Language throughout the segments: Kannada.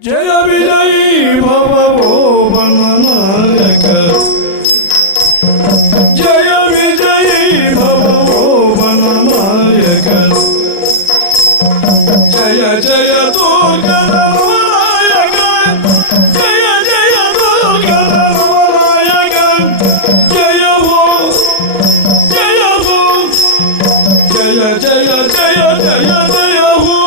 ಜಯ ವಿಜಯೀ ಭವ ಓ ವನನಾಯಕ ಜಯ ವಿಜಯೀ ಭವ ಓ ವನನಾಯಕ ಜಯ ಜಯ ದುರ್ಗದ ನಾಯಕ ಜಯ ಜಯ ದುರ್ಗದ ನಾಯಕ ಜಯ ಹೋ ಜಯ ಹೋ ಜಯ ಜಯ ಜಯ ಜಯ ಜಯ ಹೋ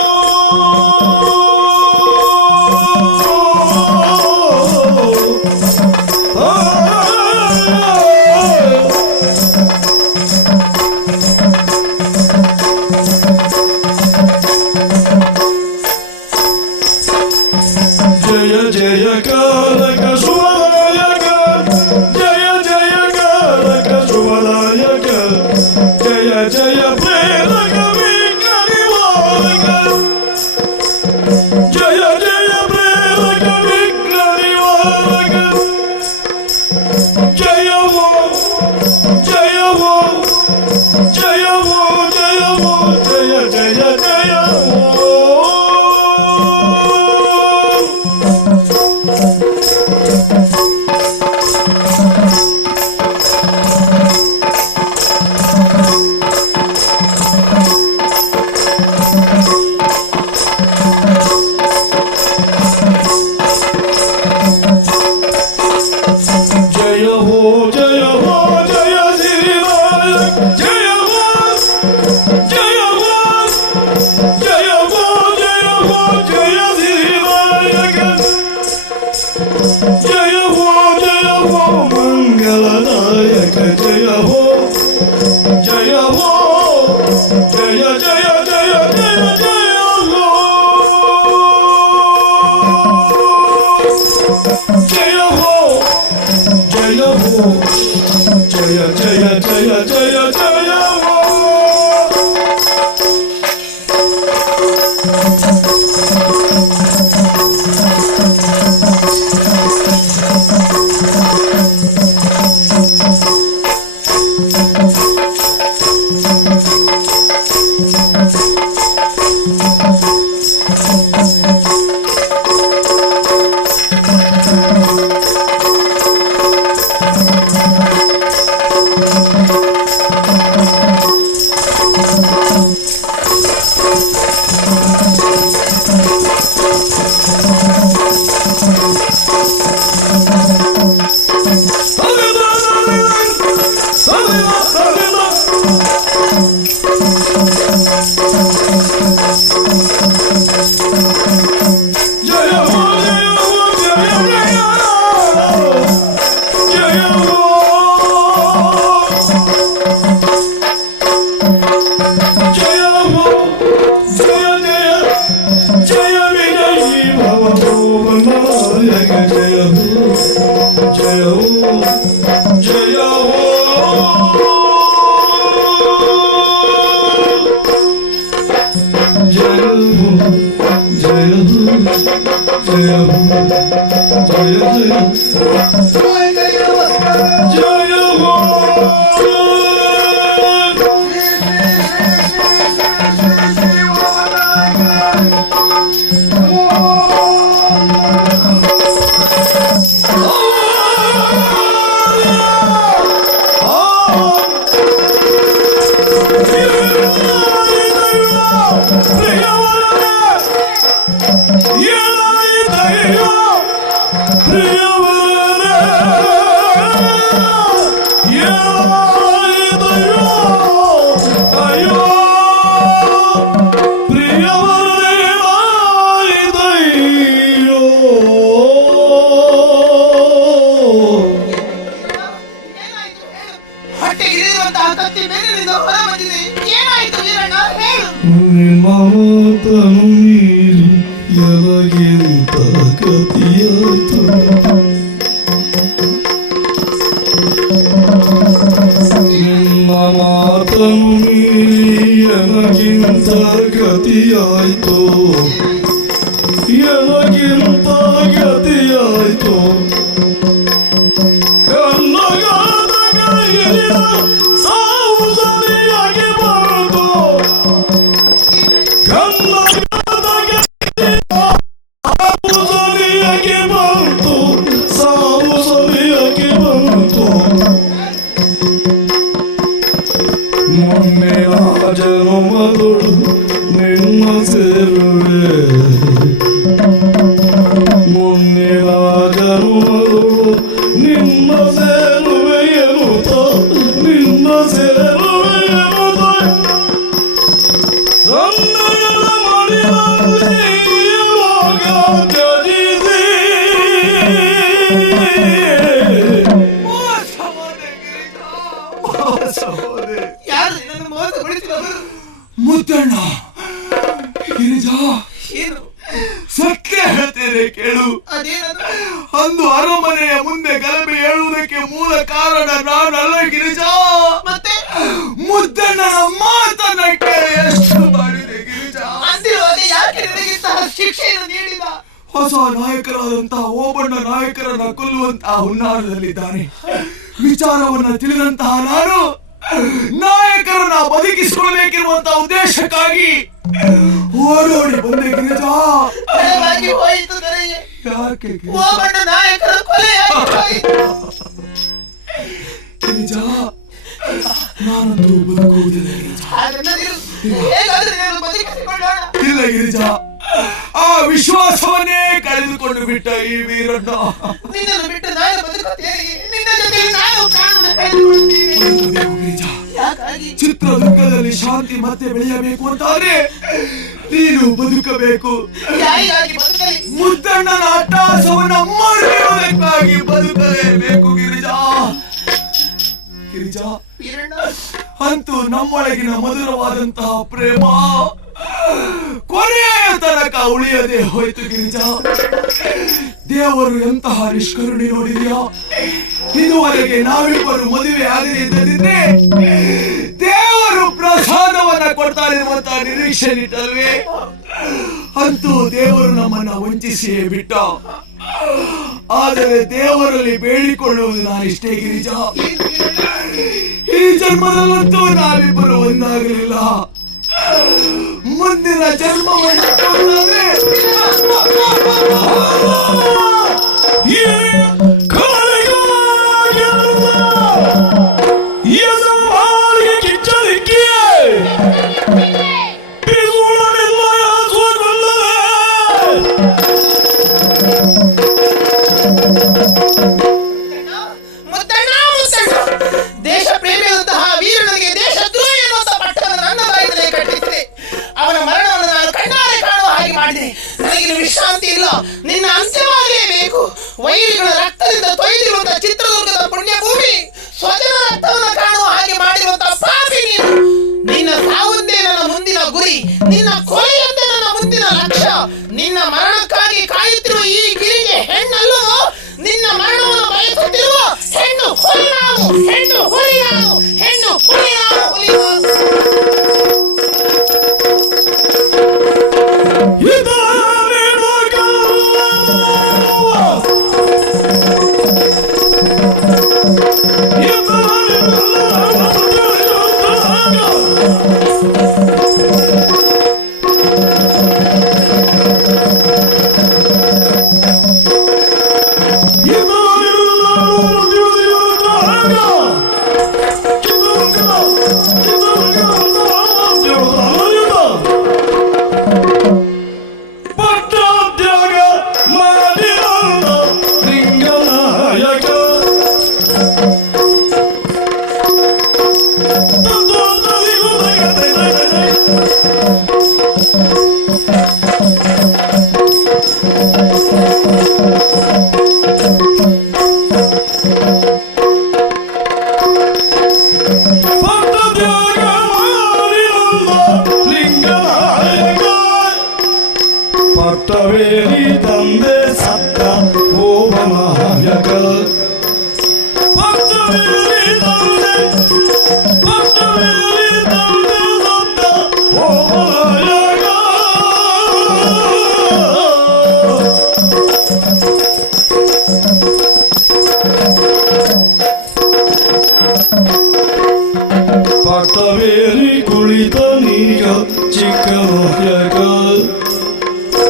ಜಯ ಜಯ ಕಾಲಕ ಶುಭದಾಯಕ ಜಯ ಜಯ ಕಾಲಕ ಶುಭದಾಯಕ ಜಯ ಜಯ ಪ್ರೇರಕ ವಿಘ್ನನಿವಾರಕ ಜಯ ಜಯ ಪ್ರೇರಕ ವಿಘ್ನನಿವಾರಕ ಜಯ ಹೋ ಜಯ ಹೋ ಜಯ ಹೋ ಜಯ ಹೋ ಜಯ ಜಯ ಜಯ ಹೋ जय हो जय हो जय श्री नायक जय हो जय हो जय हो जय हो जय श्री नायक जय हो मंगलदायक जय हो जय हो जय जय जय जय जय हो जय हो जय हो जय जय जय जय जय हो ಸೇರುವೆ ಎನ್ನುತ್ತ ನಿನ್ನ ಸೇರುವೆ ಎನ್ನುತ್ತ ರನ್ನಯನ ಮಡಿಲಲ್ಲಿ ಲೋಕ ತ್ಯಜಿಸಿ ಯಾರು ನನ್ನ ಮೋಸಗೊಳಿಸಿದವರು? ಮುದ್ದಣ್ಣ ಗಿರಿಜಾ, ಏನು ಸತ್ಯ ಹೇಳ್ತೇನೆ ಕೇಳು. ಅದೇನದು? ಅಂದು ಅರಮನೆಯ ಮುಂದೆ ಗಲಭೆ ಹೇಳುವುದಕ್ಕೆ ಮೂಲ ಕಾರಣ ನಾನಲ್ಲ ಗಿರಿಜಾ. ಮತ್ತೆ ಮುದ್ದಣ್ಣನ ಮಾತನ್ನ ಕೇಳಿ ಎಷ್ಟು ಮಾಡಿದೆ ಗಿರಿಜಾ. ಅಂದಿರುವಾಗ ಯಾಕೆ ನಿನಗೆ ಇಂತಹ ಶಿಕ್ಷೆಯನ್ನು ನೀಡಿದ? ಹೊಸ ನಾಯಕರಾದಂತಹ ಓಬಣ್ಣ ನಾಯಕರನ್ನ ಕೊಲ್ಲುವಂತಹ ಹುನ್ನಾರದಲ್ಲಿದ್ದಾನೆ. ವಿಚಾರವನ್ನ ತಿಳಿದಂತಹ ನಾನು ನಾಯಕರನ್ನ ಬದುಕಿಸಿಕೊಳ್ಳಬೇಕಿರುವಂತಹ ಉದ್ದೇಶಕ್ಕಾಗಿ ಓಡೋಡಿ ಬಂದೆ ಗಿರಿಜಾ. ಭಯವಾಗಿ ಹೋಯಿತು ನನಗೆ. ಯಾಕೆ ಓಬಣ್ಣ ನಾಯಕರ ಕೊಲೆಯಾಗಿ ಹೋಯಿತು. ಗಿರಿಜಾ, ನಾನಂತೂ ಬದುಕುವುದಿಲ್ಲ ಗಿರಿಜಾ. ಹಾಗನ್ನದಿರು. ಹೇಗಾದ್ರೆ ನಾನು ಬದುಕಿಸಿಕೊಳ್ಳೋಣ. ಇಲ್ಲ ಗಿರಿಜಾ, ಆ ವಿಶ್ವಾಸವನ್ನೇ ಕಳೆದುಕೊಂಡು ಬಿಟ್ಟ ಈ ವೀರಣ್ಣ. ನಿನ್ನನ್ನು ಬಿಟ್ಟು ನಾನು ಬದುಕುತ್ತೇನೆ. ನಿನ್ನ ಜೊತೆಗೆ ನಾನು ಪ್ರಾಣವನ್ನು ಕಳೆದುಕೊಳ್ಳುತ್ತೇನೆ. ಗಿರಿಜಾ, ಯಾಕಾಗಿ? ಚಿತ್ರದುರ್ಗದಲ್ಲಿ ಶಾಂತಿ ಮತ್ತೆ ಬೆಳೆಯಬೇಕು ಅಂತಾದ್ರೆ ನೀನು ಬದುಕಬೇಕು. ಯಾರಿಗಾಗಿ ಬದುಕಲಿ? ಮುದ್ದಣ್ಣನ ಅಟ್ಟಹಾಸವನ್ನ ಮಾಡಿರುವುದಕ್ಕಾಗಿ ಬದುಕಲೇಬೇಕು ಗಿರಿಜಾ. ಗಿರಿಜಾ, ವೀರಣ್ಣ, ಅಂತೂ ನಮ್ಮೊಳಗಿನ ಮಧುರವಾದಂತಹ ಪ್ರೇಮ ಕೊನೆಯ ತನಕ ಉಳಿಯದೆ ಹೋಯ್ತು ಗಿರಿಜಾ. ದೇವರು ಎಂತಹ ನಿಷ್ಕರುಣಿ ನೋಡಿದ್ಯಾ. ಇದುವರೆಗೆ ನಾವಿಬ್ಬರು ಮದುವೆ ಆಗದಿದ್ದರೆ ದೇವರು ಪ್ರಸಾದವನ್ನ ಕೊಡ್ತಾರೆ ಎಂಬ ನಿರೀಕ್ಷೆ ಇಟ್ಟಲ್ವೇ. ಅಂತೂ ದೇವರು ನಮ್ಮನ್ನ ವಂಚಿಸಿಯೇ ಬಿಟ್ಟ. ಆದರೆ ದೇವರಲ್ಲಿ ಬೇಡಿಕೊಳ್ಳುವುದು ನಾನಿಷ್ಟೇ ಗಿರಿಜಾ. ಈ ಜನ್ಮದಲ್ಲಂತೂ ನಾವಿಬ್ಬರು ಒಂದಾಗಲಿಲ್ಲ. ಮುಂದಿನ ಜನ್ಮವನ್ನು ಕೊಂದಾದ್ರೆ ದೇಶ ಪ್ರೇಮಿಯಾದಂತಹ ವೀರನಿಗೆ ದೇಶದ್ರೋಹ ಎನ್ನುವಂತ ಪಟ್ಟವನ್ನು ನನ್ನ ಬಾಯಿನಲ್ಲಿ ಕಟ್ಟಿಸಿದೆ. ಅವನ ಮರಣವನ್ನು ನಾನು ಕಣ್ಣಾರೆ ಕಾಣುವ ಹಾಗೆ ಮಾಡಿದೆ. ನನಗಿನ್ನು ವಿಶ್ರಾಂತಿ ಇಲ್ಲ. ನಿನ್ನ ಅಂತ್ಯವಾಗಲೇಬೇಕು. ವೈರಿಗಳ ರಕ್ತದಿಂದ ತೊಯ್ದಿರುವಂತಹ ಚಿತ್ರದುರ್ಗದ ಪುಣ್ಯ ಭೂಮಿ ಸ್ವಜನ ರಕ್ತವನ್ನು ಕಾಣುವ ಹಾಗೆ ಮಾಡಿರುವಂತಹ ಪಾಪಿ ನೀನು. ನಿನ್ನ ಸಾವುಂದೇ ನನ್ನ ಮುಂದಿನ ಗುರಿ. ನಿನ್ನ ಕೊಲೆಯಂತೆ ನನ್ನ ಮುಂದಿನ ಲಕ್ಷ್ಯ. ನಿನ್ನ ಮರಣಕ್ಕಾಗಿ ಕಾಯುತ್ತಿರುವ ಈ ಗಿರಿಗೆ ಹೆಣ್ಣಲ್ಲವೋ? ನಿನ್ನ ಮರಣವನ್ನು ಬಯಸುತ್ತಿರುವ ಹೆಣ್ಣು ಹುಲಿ ನಾನು. ಹೆಣ್ಣು ಹುಲಿ ನಾನು. ಹೆಣ್ಣು ಹುಲಿ ನಾನು. ಹುಲಿ ನಾನು. ಪಟ್ಟವೇರಿ ತಂದೆ ಸತ್ತ ಓಬನಾಯಕ. ಪಟ್ಟವೇರಿ ತಂದೆ ಸತ್ತ ಓಬನಾಯಕ. ಪಟ್ಟವೇರಿ ಕುಳಿತ ನೀಗ ಚಿಕ್ಕ ನಾಯಕ.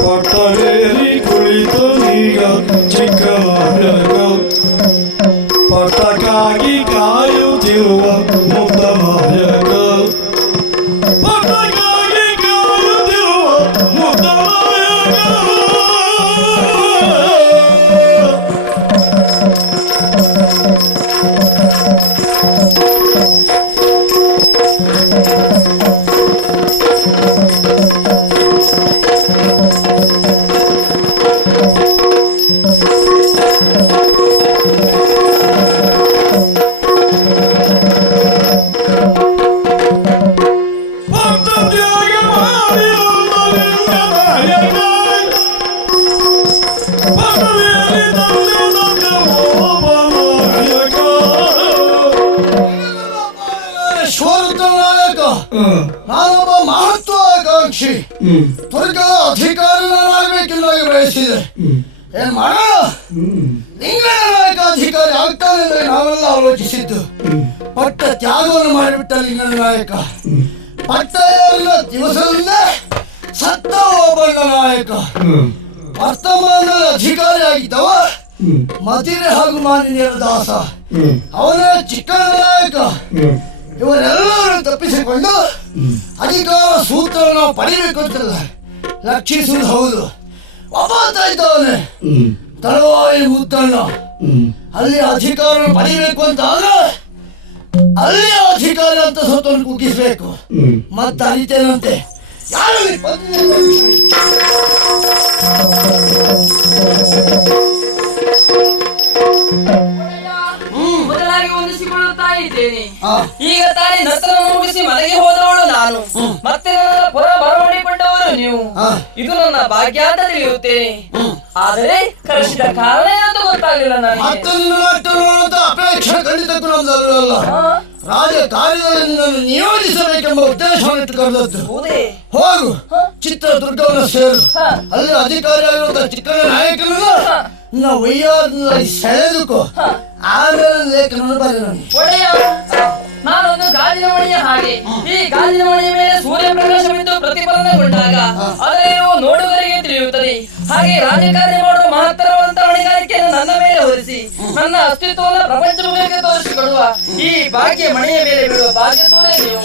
ಪಟ್ಟವೇರಿ ಕುಳಿತು ಈಗ ಚಿಕ್ಕ ನಾಯಕ. ಪಟ್ಟಕ್ಕಾಗಿ ಕಾಯುತ್ತಿರುವ ಮುಗ್ಧ ನಾಯಕ. ಪಟ್ಟಕ್ಕಾಗಿ ಕಾಯುತ್ತಿರುವ ಮುಗ್ಧ ನಾಯಕ. ನಾನೊಬ್ಬ ಮಹತ್ವಾಕಾಂಕ್ಷಿ ತ್ವರಿತ ಅಧಿಕಾರಿನಾಗಬೇಕೆಂದಾಗಿ ಬಯಸಿದೆ. ಏನ್ ಮಾಡೋಣ, ನಿಂಗಳ ನಾಯಕ ಅಧಿಕಾರಿ ಆಗ್ತಾನೆ ಎಂದು ನಾವೆಲ್ಲ ಆಲೋಚಿಸಿದ್ದು. ಪಟ್ಟ ತ್ಯಾಗವನ್ನು ಮಾಡಿಬಿಟ್ಟ ಲಿಂಗನ ನಾಯಕ. ಪಟ್ಟ ಏರಿದ ದಿವಸದಿಂದ ಸತ್ತ ಒಬ್ಬಣ್ಣ ನಾಯಕ. ವರ್ತಮಾನದಲ್ಲಿ ಅಧಿಕಾರಿ ಆಗಿದ್ದವ ಮದಿರೆ ಹಾಗೂ ಮಾನ್ಯರ ದಾಸ, ಅವನೇ ಚಿಕ್ಕನ ನಾಯಕ. ಇವರೆಲ್ಲರೂ ತಪ್ಪಿಸಿಕೊಂಡು ಅಧಿಕಾರ ಸೂತ್ರವನ್ನು ಪಡಿಬೇಕು ಅಂತಿಲ್ಲ ಲಕ್ಷಿಸುವುದು ಹೌದು. ಒಬ್ಬ ಇದ್ದವನೇ ತಳವಾಯಿ ಮುದ್ದಣ್ಣ. ಅಲ್ಲಿ ಅಧಿಕಾರ ಪಡಿಬೇಕು ಅಂತ ಆದ್ರೆ ಅಲ್ಲಿ ಅಧಿಕಾರಿ ಅಂತ ಸ್ವತಂತ್ರ ಕುಗ್ಗಿಸ್ಬೇಕು. ಮತ್ತೆ ಅರಿತೇನಂತೆ ಯಾರು ಮೊದಲಾಗಿ ಹೊಂದಿಸಿಕೊಳ್ಳುತ್ತಾ ಇದ್ದೇನೆ. ಈಗ ತಾನೇ ನರ್ತನ ಮುಗಿಸಿ ಮನೆಗೆ ಹೋದವಳು ನಾನು, ಮತ್ತೆ ನನ್ನ ಪುರ ಬರಮಾಡಿಕೊಂಡವರು ನೀವು. ಇದು ನನ್ನ ಭಾಗ್ಯ ಅಂತ ತಿಳಿಯುತ್ತೇನೆ. ಆದರೆ ಕರೆಸಿದ ಕಾರಣ ಏನಂತ ಗೊತ್ತಾಗಲಿಲ್ಲ ನನಗೆ. ಅಪೇಕ್ಷೆ ಖಂಡಿತಕ್ಕೂ ನಮ್ದಲ್ಲ. ರಾಜಕಾರ್ಯದಲ್ಲಿ ನಿನ್ನನ್ನು ನಿಯೋಜಿಸಬೇಕೆಂಬ ಉದ್ದೇಶವನ್ನು ಇಟ್ಟುಕೊಂಡದ್ದು. ಹೋಗು, ಚಿತ್ರದುರ್ಗವನ್ನು ಸೇರು. ಅಲ್ಲಿ ಅಧಿಕಾರಿಯಾಗಿರುವಂತಹ ಚಿಕ್ಕನ ನಾಯಕನನ್ನು ನಿನ್ನ ವೈಯಾರದಲ್ಲಿ ಸೆಳೆದುಕೋ. ಆಮೇಲೆ ಲೇಖನವನ್ನು ಬರೆದ ಒಡೆಯ, ನಾನೊಂದು ಗಾಜಿನ ಮಣಿಯ ಹಾಗೆ. ಈ ಗಾಜಿನ ಮಣಿಯ ಮೇಲೆ ಸೂರ್ಯ ಪ್ರಕಾಶವಿದ್ದು ಪ್ರತಿಫಲನಗೊಂಡಾಗ ಅದನ್ನು ನೋಡುವವರಿಗೆ ತಿಳಿಯುತ್ತದೆ. ಹಾಗೆ ರಾಜಕಾರ್ಯ ಮಾಡುವ ಮಹತ್ತರವಂತ ಹೊಣೆಗಾರಿಕೆಯನ್ನು ನನ್ನ ಮೇಲೆ ಹೊರಿಸಿ ನನ್ನ ಅಸ್ತಿತ್ವವನ್ನು ಪ್ರಪಂಚಕ್ಕೆ ತೋರಿಸಿಕೊಡುವ ಈ ಭಾಗ್ಯ ಮಣಿಯ ಮೇಲೆ ಬಿಡುವ ಭಾಗ್ಯ ಸೂರ್ಯ ನೀವು.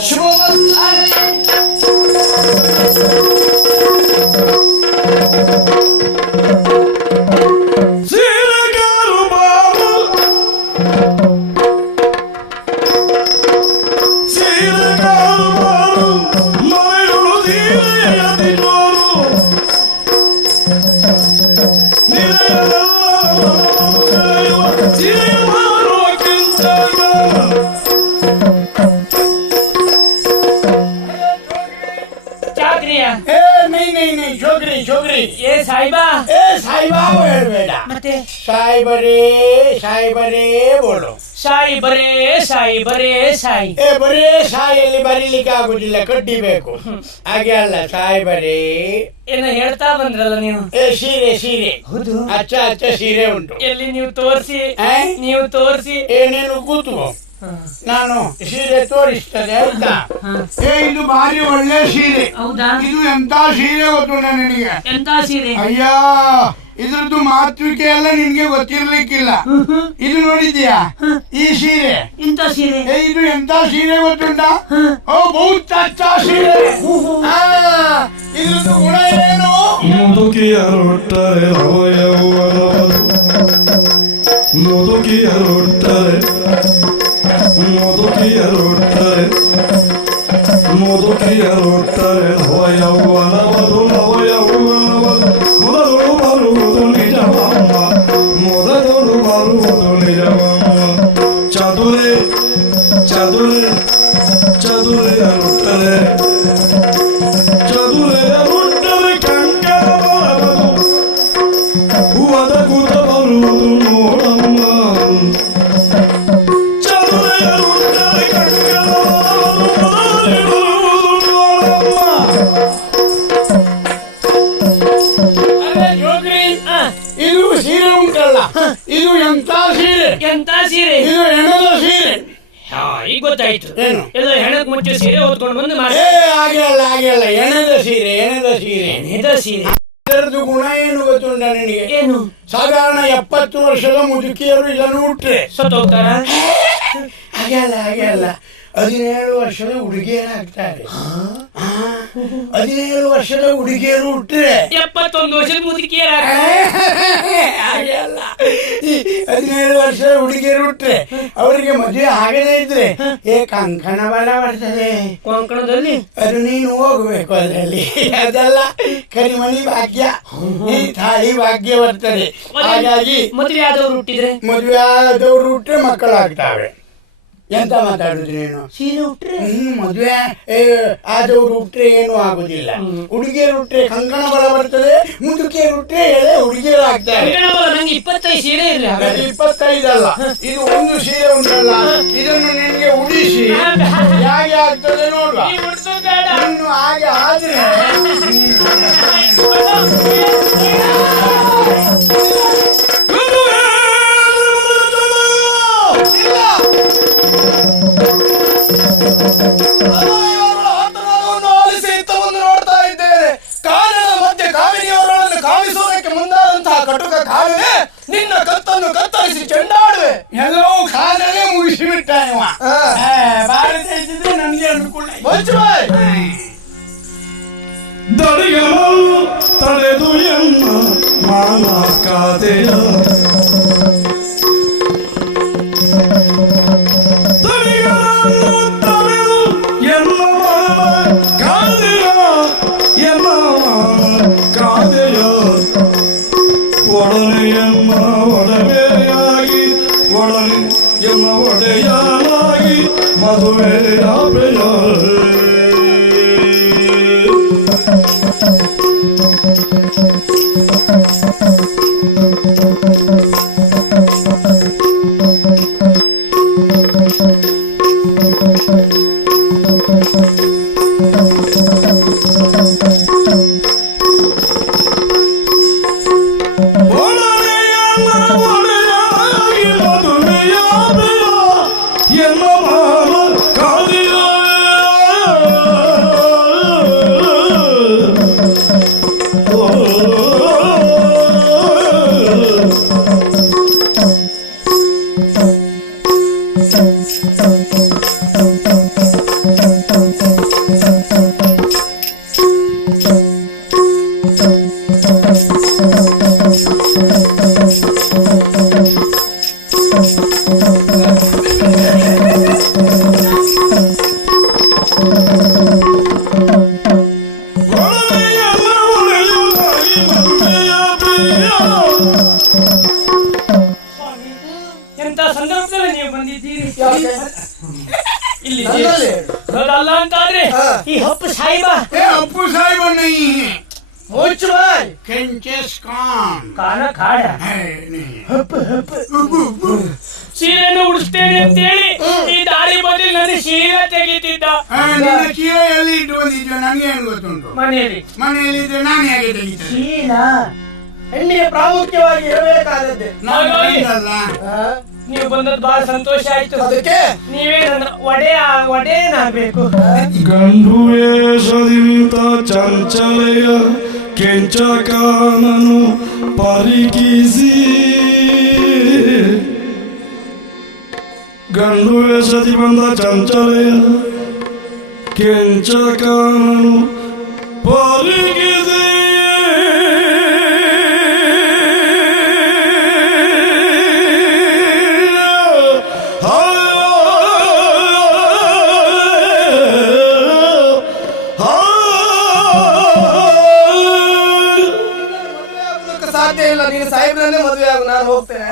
ಹೇಳ್ಬೇಡ ಮತ್ತೆ ಸಾಯಿಬರೇ ಸಾಯಿಬರೇ ಬೋಳು. ಸಾಯಿ ಬರೇ ಸಾಯಿ ಬರೇ ಸಾಯಿ. ಬರೇ ಸಾಯಿಯಲ್ಲಿ ಬರೀಲಿಕ್ಕೆ ಆಗುದಿಲ್ಲ, ಕಟ್ಟಿಬೇಕು. ಹಾಗೆ ಅಲ್ಲ, ಸಾಯಿ ಬರೇ ಏನೋ ಹೇಳ್ತಾ ಬಂದ್ರಲ್ಲ ನೀವು. ಸೀರೆ ಸೀರೆ ಹೌದು, ಅಚ್ಚ ಅಚ್ಚ ಸೀರೆ ಉಂಟು. ಎಲ್ಲಿ ನೀವು ತೋರಿಸಿ, ನೀವು ತೋರಿಸಿ. ಏನೇನು ಕೂತ್ಕೋ, ನಾನು ಸೀರೆ ತೋರಿಸ್ತದೆ ಆಯ್ತಾ. ಇದು ಭಾರಿ ಒಳ್ಳೆ ಸೀರೆ. ಹೌದಾ? ಇದು ಎಂತ ಸೀರೆ ಗೊತ್ತು ನನಗೆ. ಎಂತ ಸೀರೆ? ಅಯ್ಯ, ಇದ್ರದ್ದು ಮಾತೃಕೆ ಎಲ್ಲ ನಿನ್ಗೆ ಗೊತ್ತಿರ್ಲಿಕ್ಕಿಲ್ಲ. ಇದು ನೋಡಿದ್ಯಾ ಈ ಸೀರೆ? ಇಂತ ಸೀರೆ. ಇದು ಎಂತ ಸೀರೆ ಗೊತ್ತುಂಟ? ಓ ಬಹುತ್ ಅಚ್ಚ ಸೀರೆ. ಇದ್ರದ್ದು ಗುಣ ಏನು? ಮುದುಕಿಯರೊಟ್ಟರೆ ಅವಯವರವದು, ಮುದುಕಿಯರೊಟ್ಟರೆ ಮುದುಕಿಯರೊಟ್ಟರೆ ಮುದುಕಿಯರೊಟ್ಟರೆ ಅವಯವರವದು, ಅವಯವರವದು. ಮೊದಲು ಬರುವುದು ನಿಜವಮ್ಮ, ಮೊದಲು ಬರುವುದು ನಿಜವಮ್ಮ. ಚದುರೆ ಚದುರೆ ಚದುರೆಯರೊಟ್ಟರೆ ಚದುರೆಯರೊಟ್ಟರೆ ಕಂಕಣವರವದು, ಒದಗುತ್ತ ಬರುವುದು ನೋಡಮ್ಮ. ಚದುರೆಯರೊಟ್ಟರೆ ಕಂಕಣವರವದು, ಬರುವುದು ನೋಡಮ್ಮ. ಇದು ಸೀರೆ ಉಂಟಲ್ಲ, ಇದು ಎಂತ ಸೀರೆ? ಎಂತ ಸೀರೆ? ಇದು ಹೆಣದ ಸೀರೆ. ಈಗ ಗೊತ್ತಾಯ್ತು. ಏನು? ಎಲ್ಲ ಹೆಣಕ್ ಮುಂಚೆ ಸೀರೆ ಹೊತ್ಕೊಂಡು ಬಂದು ಮಾಡಿ. ಹಾಗೆ ಅಲ್ಲ, ಹಾಗೆ ಅಲ್ಲ, ಹೆಣದ ಸೀರೆ, ಹೆಣದ ಸೀರೆ. ಸೀರೆ. ಇದರದ್ದು ಗುಣ ಏನು ಗೊತ್ತುಂಟ ನನಗೆ? ಏನು? ಸಾಧಾರಣ 70 ವರ್ಷದ ಮುದುಕಿಯರು ಇದನ್ನು ಉಟ್ರೆ ಸತ್ತೋಗ್ತಾರ. ಹಾಗೆ ಅಲ್ಲ, ಹಾಗೆ ಅಲ್ಲ, 17 ವರ್ಷದ ಹುಡುಗಿಯರಾಗ್ತಾರೆ. 17 ವರ್ಷದ ಹುಡುಗಿಯರು ಹುಟ್ಟರೆ 71 ವರ್ಷದ ಮುದುಕಿಯರ. ಹಾಗೆ ಅಲ್ಲ, 17 ವರ್ಷದ ಹುಡುಗಿಯರು ಹುಟ್ಟರೆ ಅವರಿಗೆ ಮದುವೆ ಆಗದೇ ಇದ್ರೆ ಕಂಕಣ ಬಲ ಬರ್ತದೆ. ಕೊಂಕಣದಲ್ಲಿ ಅದು ನೀನು ಹೋಗ್ಬೇಕು ಅದರಲ್ಲಿ. ಅದೆಲ್ಲ ಕರಿಮಣಿ ಭಾಗ್ಯ, ಈ ತಾಯಿ ಭಾಗ್ಯ ಬರ್ತದೆ. ಹಾಗಾಗಿ ಮದುವೆ ಆದವರು ಹುಟ್ಟಿದ್ರೆ, ಮದುವೆ ಆದವರು ಹುಟ್ಟರೆ ಮಕ್ಕಳಾಗ್ತಾವೆ. ಎಂತ ಮಾತಾಡುದು ನೀನು? ಸೀರೆ ಉಟ್ರೆ ಮದುವೆ ಆದವ್ರು ಹುಟ್ರೆ ಏನು ಆಗುದಿಲ್ಲ. ಹುಡುಗಿಯರು ಹುಟ್ರೆ ಕಂಕಣ ಬಲ ಬರ್ತದೆ, ಮುದುಕಿಯರು ಹುಟ್ರೆ ಎಳೆ ಹುಡುಗಿಯರು ಆಗ್ತಾರೆ. ನಂಗೆ 25 ಸೀರೆ ಇರಲಿ. 25 ಅಲ್ಲ, ಇದು ಒಂದು ಸೀರೆ ಉಂಟಲ್ಲ, ಇದನ್ನು ನಿನ್ಗೆ ಉಡಿಸಿ ಹಾಗೆ ಆಗ್ತದೆ ನೋಡುವ. ಈ ಉಡ್ಸು ಬೇಡ. ಇನ್ನು ಹಾಗೆ ಆದ್ರೆ ಆಲಿಸಿ ಇತ್ತವನ್ನು ನೋಡ್ತಾ ಇದ್ದೇನೆ. ಕಾನನ ಮಧ್ಯೆ ಕಾಮಿನಿಯವರನ್ನು ಕಾಮಿಸುವುದಕ್ಕೆ ಮುಂದಾದಂತಹ ಕಟುಕ ಕಾಲುವೆ ನಿನ್ನ ಕತ್ತನ್ನು ಕತ್ತರಿಸಿ ಚೆಂಡಾಡುವೆ. ಎಲ್ಲವೂ ಕಾಲಲ್ಲೇ ಮುಗಿಸಿಬಿಟ್ಟ ಇವ. ಭಾರತ ಇದ್ದಿದ್ರೆ ನಮ್ಗೆ ಅನುಕೂಲ. ದಡಿಗಳು ತಡೆದು ಎನ್ನ ಮಾನ ಕಾದೆಯ ದಡಿಗಳನ್ನು ತಡೆದು ಎನ್ನ ಮಾನ ಕಾದೆಯ ಎನ್ನ ಮಾನ ಕಾದೆಯ ಒಡನೆ ಎನ್ನ ಒಡವೆಯಾಗಿ ಒಡನೆ ಎನ್ನ ಒಡೆಯನಾಗಿ ಮದುವೆಯ ಪ್ರಿಯ ಎಂತ ಸಂದರ್ಭದಲ್ಲಿ ನೀವು ಬಂದಿದ್ದೀರಿ ಇಲ್ಲಿ ನನ್ನಲ್ಲಿ? ಅದಲ್ಲ ಅಂತಾದ್ರೆ ಈ ಹಪ್ಪು ಸಾಯಿಬ ಅಪ್ಪು ಸಾಹೇಬ ನೈ ಮುಚ್ಚು ಬಾಯ್. ಕೆಂಚೆಸ್ ಖಾನ್ ಕಾನ ಕಾಡ ಸೀರೆಯನ್ನು ಉಡಿಸ್ತೇನೆ ಅಂತ ಹೇಳಿ ಈ ದಾರಿ ಬದಲು ನನ್ನ ಸೀರೆ ತೆಗಿತಿದ್ದ. ನಿನ್ನ ಚೀಲ ಎಲ್ಲಿ ಇಟ್ಟು ಬಂದಿದ್ಯೋ ನನಗೆ ಏನು ಗೊತ್ತುಂಟು. ಮನೆಯಲ್ಲಿ ಮನೆಯಲ್ಲಿ ಇದ್ರೆ ನಾನು ಹೇಗೆ ತೆಗಿತೇನೆ. ಚೀಲ ಹೆಣ್ಣಿಗೆ ಪ್ರಾಮುಖ್ಯವಾಗಿ ಇರಬೇಕಾದದ್ದೇ. ನಾವಲ್ಲ ನೀವು ಬಂದದ್ದು ಬಹಳ ಸಂತೋಷ ಆಯ್ತು. ಅದಕ್ಕೆ ನೀವೇ ನನ್ನ ಒಡೆಯನಾಗಬೇಕು. ಗಂಡುವೆ ಸದಿವಿತ ಚಂಚಲೆಯ ಕೆಂಚಕಾನನು ಪರಿಗಿಸಿ ಗಂಡುವೆ ಸದಿ ಬಂದ ಚಂಚಲೆಯ ಕೆಂಚಕಾನನು ಪರಿಗಿಸಿ ಸಾಧ್ಯ ಇಲ್ಲ. ನೀನು ಸಾಹೇಬ್ರನ್ನೇ ಮದುವೆ ಆಗು, ನಾನು ಹೋಗ್ತೇನೆ.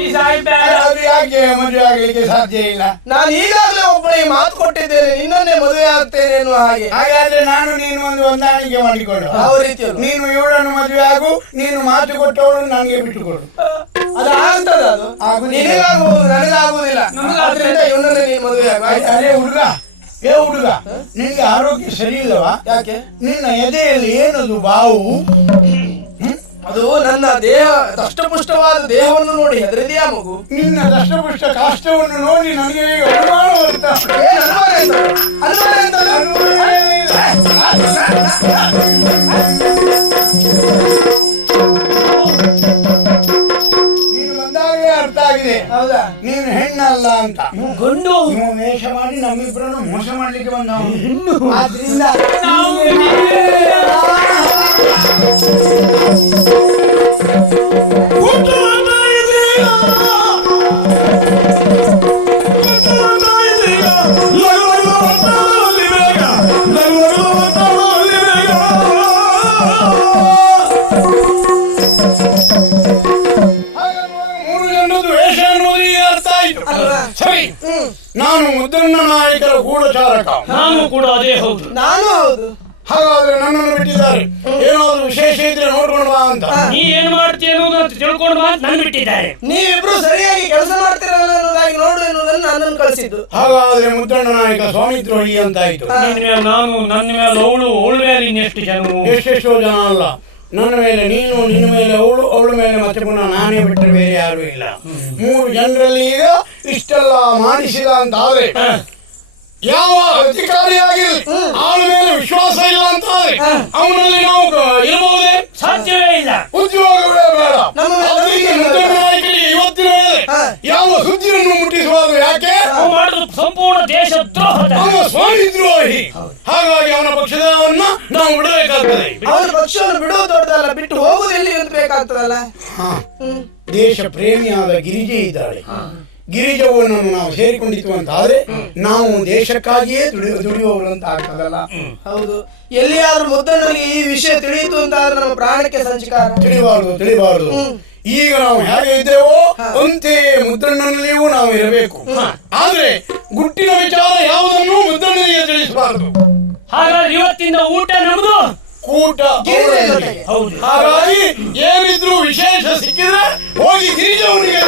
ಈ ಸಾಯಿ ಬೇಡ. ಅದು ಯಾಕೆ ಮದುವೆ ಆಗ್ಲಿಕ್ಕೆ ಸಾಧ್ಯ ಇಲ್ಲ. ನಾನು ಈಗಾಗಲೇ ಒಬ್ಬಳಿಗೆ ಮಾತು ಕೊಟ್ಟಿದ್ದೇನೆ, ನಿನ್ನನ್ನೇ ಮದುವೆ ಆಗ್ತೇನೆ ಎನ್ನುವ ಹಾಗೆ. ಹಾಗಾದ್ರೆ ನಾನು ನೀನು ಒಂದು ಹೊಂದಾಣಿಕೆ ಮಾಡಿಕೊಡು. ಯಾವ ರೀತಿಯಲ್ಲಿ? ನೀನು ಇವಳನ್ನು ಮದುವೆ ಆಗು, ನೀನು ಮಾತು ಕೊಟ್ಟವಳು ನನಗೆ ಬಿಟ್ಟುಕೊಡು. ಅದು ಆಗ್ತದ? ಅದು ಆಗುದಿಲ್ಲ. ನಿನಗಾಗುವುದು, ನನಗಾಗುವುದಿಲ್ಲ. ಆದ್ರಿಂದ ಇವನನ್ನೇ ನೀನು ಮದುವೆ ಆಗು. ಆಯ್ತಾ? ಅದೇ ಹುಡುಗ, ಏ ಹುಡುಗ, ನಿನ್ಗೆ ಆರೋಗ್ಯ ಸರಿ ಇಲ್ಲವಾ? ಯಾಕೆ? ನಿನ್ನ ಎದೆಯಲ್ಲಿ ಏನದು ಬಾವು? ಅದು ನನ್ನ ದೇಹ, ದಷ್ಟಪುಷ್ಟವಾದ ದೇಹವನ್ನು ನೋಡಿ ಹೆದರಿದೆಯಾ ಮಗು? ನಿನ್ನ ದಷ್ಟಪುಷ್ಟ ಕಾಷ್ಟವನ್ನು ನೋಡಿ ನನಗೆ ಅನುಮಾನ ಬರುತ್ತಾ. ಏನ್ ಅನುಮಾನ ಎಂತ? ಅನುಮಾನ ಎಂತ? ನೀನು ಬಂದಾಗಲೇ ಅರ್ಥ ಆಗಿದೆ. ಹೌದಾ? ನೀನು ಹೆಣ್ಣಲ್ಲ ಅಂತ. ಗಂಡು ನೀವು ವೇಷ ಮಾಡಿ ನಮ್ಮಿಬ್ಬರನ್ನು ಮೋಸ ಮಾಡ್ಲಿಕ್ಕೆ ಬಂದವನು. ಆದ್ರಿಂದ ಸರಿ, ನಾನು ಮುದ್ದಣ್ಣ ನಾಯಕರ ಗೂಢಚಾರಕ. ನಾನು ಕೂಡ ಅದೇ ಹೌದು. ನಾನು ಹೌದು. ಹಾಗಾದ್ರೆ ನನ್ನನ್ನು ಬಿಟ್ಟಿದ್ದಾರೆ. ಏನಾದ್ರು ವಿಶೇಷ ಇದ್ರೆ ನೋಡ್ಕೊಂಡು ಬಾ ಅಂತ. ನೀ ಏನ್ ಮಾಡ್ತೀಯ ಅನ್ನೋದು ತಿಳ್ಕೊಂಡು ಬಾ ಅಂತ ನನ್ನ ಬಿಟ್ಟಿದ್ದಾರೆ. ನೀವಿಬ್ರು ಸರಿಯಾಗಿ ಕೆಲಸ ಮಾಡ್ತೀರ ಅನ್ನೋದಾಗಿ ನೋಡು ಎನ್ನುವುದನ್ನು ನನ್ನನ್ನು ಕಳಿಸಿದ್ದು. ಹಾಗಾದ್ರೆ ಮುದ್ದಣ್ಣ ನಾಯಕ ಸ್ವಾಮಿ ದ್ರೋಹಿ ಅಂತಾಯ್ತು. ನಿನ್ನ ಮೇಲೆ ನಾನು, ನನ್ನ ಮೇಲೆ ಅವಳು, ಅವಳ ಮೇಲೆ ಇನ್ನೆಷ್ಟು ಜನ? ಎಷ್ಟೆಷ್ಟೋ ಜನ ಅಲ್ಲ. ನನ್ನ ಮೇಲೆ ನೀನು, ನಿನ್ನ ಮೇಲೆ ಅವಳು, ಅವಳ ಮೇಲೆ ಮತ್ತೆ ಪುನಃ ನಾನೇ ಬಿಟ್ಟರೆ ಬೇರೆ ಯಾರು ಇಲ್ಲ. 3 ಜನರಲ್ಲಿ ಈಗ ಇಷ್ಟೆಲ್ಲ ಮಾಡಿಸಿದ ಅಂತಾದ್ರೆ ಯಾವ ಅಧಿಕಾರಿಯಾಗಿರಲಿ ಅವನ ಮೇಲೆ ವಿಶ್ವಾಸ ಇಲ್ಲ ಅಂತಾದ್ರೆ ಅವನಲ್ಲಿ ನಾವು ಇರಬಹುದೇ? ಸಾಧ್ಯವೇ ಇಲ್ಲ. ಉದ್ಯೋಗವೇ ಬೇಡ. ನಮ್ಮ ಮೇಲೆ ಅದಕ್ಕೆ ಮುದ್ದಣ್ಣ ನಾಯಕನಿಗೆ ಇವತ್ತಿನ ಮೇಲೆ ಯಾವ ಸುದ್ದಿಯನ್ನು ಮುಟ್ಟಿಸಬಾರದು. ಯಾಕೆ? ನಾವು ಮಾಡುದು ಸಂಪೂರ್ಣ ದೇಶ ದ್ರೋಹದ. ಅವನ ಸ್ವಾಮಿ ದ್ರೋಹಿ. ಹಾಗಾಗಿ ಅವನ ಪಕ್ಷದವನ್ನ ನಾವು ಬಿಡಬೇಕಾಗ್ತದೆ. ಅವನ ಪಕ್ಷವನ್ನು ಬಿಡೋದು ದೊಡ್ಡದಲ್ಲ, ಬಿಟ್ಟು ಹೋಗುದು ಎಲ್ಲಿ ಅಂತ ಬೇಕಾಗ್ತದಲ್ಲ. ದೇಶ ಪ್ರೇಮಿಯಾದ ಗಿರಿಜೆ ಇದ್ದಾಳೆ. ಗಿರಿಜವನ್ನು ನಾವು ಸೇರಿಕೊಂಡಿತ್ತು ಅಂತ ಆದ್ರೆ ನಾವು ದೇಶಕ್ಕಾಗಿಯೇ ದುಡಿಯುವವರು ಅಂತ ಆಗ್ತದಲ್ಲ. ಹೌದು, ಎಲ್ಲಿಯಾದ್ರೂ ಮುದ್ದಣ್ಣನಿಗೆ ಈ ವಿಷಯ ತಿಳಿಯಿತು ಅಂತ ಆದ್ರೆ ನಮ್ಮ ಪ್ರಾಣಕ್ಕೆ ಸಂಚಕಾರ. ತಿಳಿಬಾರದು. ಈಗ ನಾವು ಹೇಗೆ ಇದ್ದೇವೋ ಅಂತೆಯೇ ಮುದ್ದಣ್ಣನಲ್ಲಿಯೂ ನಾವು ಇರಬೇಕು. ಆದ್ರೆ ಗುಟ್ಟಿನ ವಿಚಾರ ಯಾವುದನ್ನು ಮುದ್ದಣ್ಣನಿಗೆ ತಿಳಿಸಬಾರದು. ಹಾಗಾದ್ರೆ ಇವತ್ತಿಂದ ಊಟ ನಮ್ದು, ಕೂಟ ಗಿರಿಜೆ ಜೊತೆಗೆ. ಹೌದು. ಹಾಗಾಗಿ ಏನಿದ್ರು ವಿಶೇಷ ಸಿಕ್ಕಿದ್ರೆ ಹೋಗಿ ಗಿರಿಜವನಿಗೆ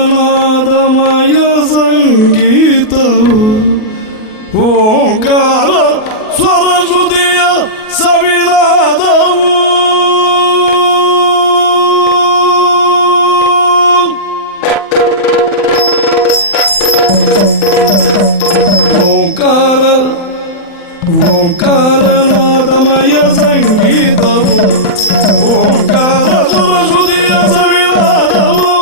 ಓಂಕಾರನಾದಮಯ ಸಂಗೀತವು ಓಂಕಾರ ಸ್ವರಸುದಿಯ ಸವಿಲಾದವು ಓಂಕಾರನಾದಮಯ ಸಂಗೀತವು ಓಂಕಾರ ಸ್ವರಸುದಿಯ ಸವಿಲಾದವು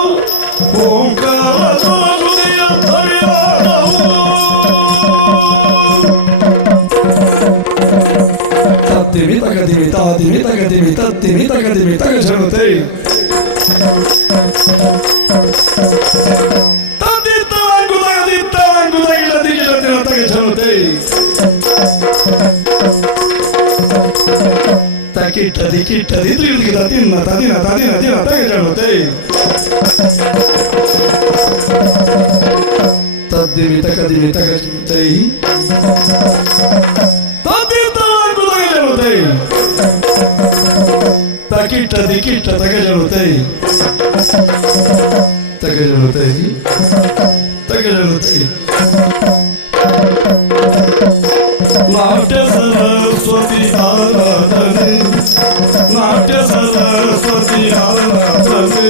ಓಂಕಾರ ಸ್ವರಸುದಿಯ ಸವಿಲಾದವು ತತ್ತಿಮಿ ತಗದಿಮಿ ತಾದಿಮಿ ತಗದಿಮಿ ತತ್ತಿಮಿ ತಗದಿಮಿ ತಗಜನುತೆ ತದ್ದಿತ್ತಲಾಂಗು ತಗದಿತ್ತಲಾಂಗು ತಗಿಲದಿ ಗಿಲದಿನ ತಗಜನುತೆ ತಕಿಟ್ಟದಿ ಕಿಟ್ಟದಿ ತಿರುಗಿದ ತಿನ್ನ ತದಿನ ತದಿನ ದಿನ ತಗಜನುತೆ ತದ್ದಿಮಿ ತಗದಿಮಿ ತಗಜನುತೆ ತಕಿಟ್ಟದಿ ಕಿಟ್ಟ ತಗಜನುತೆ ತಗಜನುತೆ ತಗಜನುತೆ ನಾಟ್ಯ ಸರಸ್ವತಿ ಆರಾಧನೆ ನಾಟ್ಯ ಸರಸ್ವತಿ ಆರಾಧನೆ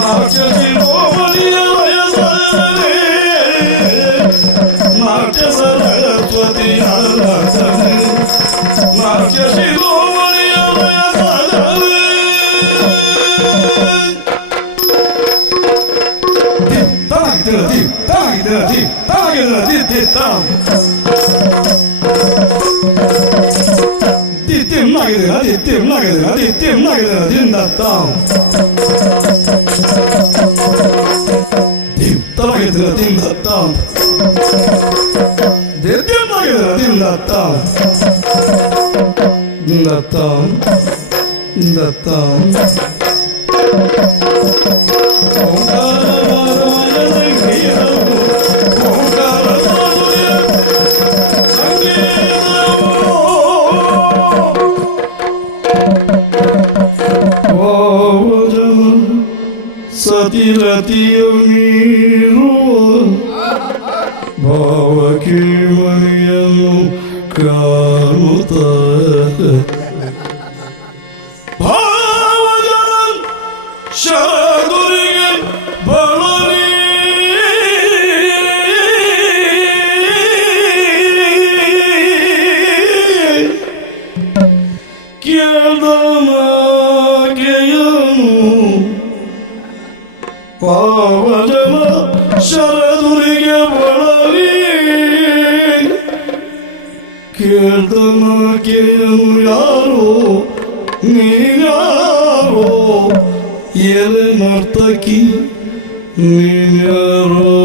ನಾಟ್ಯ ಶಿರೋಮಣಿಯ ವಯಸ್ಸನೆ ನಾಟ್ಯ ಸರಸ್ವತಿ ಆರಾಧನೆ ನಾಟ್ಯ ಶಿರೋಮಣಿಯ ವಯಸ್ಸನೆ ಸತಿರತಿಯ ಮೀರುವ ಭಾವಕ್ಕೆ ಮರಿಯನ್ನು ಕಾರುತ್ತ ಭಾವಜನ ಶರದುರಿಗೆ ಬಳಿ ಪಾವಜನ ಶರದುರಿಗೆ ಬಳಲಿ ಕೇಳ್ದನಕೆಯನು ಯಾರೋ ನೀನ್ಯಾರೋ ಎಲೆ ನರ್ತಕಿ ನೀನ್ಯಾರೋ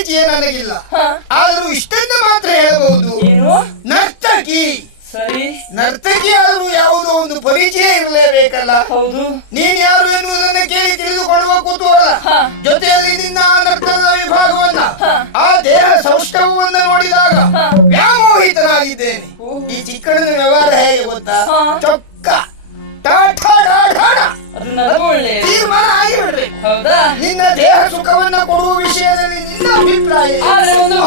ಪರಿಚಯ ನನಗಿಲ್ಲ. ಹಾ. ಆದ್ರೂ ಇಷ್ಟನ್ನು ಮಾತ್ರ ಹೇಳಬಹುದು, ಏನು? ನರ್ತಕಿ. ಸರಿ. ನರ್ತಕಿ ಆದ್ರೂ ಯಾವುದೋ ಒಂದು ಪರಿಚಯ ಇರಲೇಬೇಕಲ್ಲ. ಹೌದು. ನೀನ್ ಯಾರು ಎನ್ನುವುದನ್ನು ಕೇಳಿ ತಿಳಿದುಕೊಳ್ಳುವ ಕುತೂಹಲ, ಜೊತೆಯಲ್ಲಿ ನಿನ್ನ ಆ ನರ್ತನದ ವಿಭಾಗವನ್ನ, ಆ ದೇಹ ಸೌಷ್ಠವನ್ನ ನೋಡಿದಾಗ ವ್ಯಾಮೋಹಿತನಾಗಿದ್ದೇನೆ. ಈ ಚಿಕ್ಕಣ್ಣನ ವ್ಯವಹಾರ ಹೇಗೆ ಗೊತ್ತಾ? ಚೊಕ್ಕ ಅದು ನನಗೂ ಒಳ್ಳೆಯ ತೀರ್ಮಾನ ಆಗಿಬಿಡ್ಬೇಕು. ಹೌದಾ? ನಿನ್ನ ದೇಹ ಸುಖವನ್ನ ಕೊಡುವ ವಿಷಯದಲ್ಲಿ ನಿನ್ನ ಅಭಿಪ್ರಾಯ. ಆದ್ರೆ ಒಂದು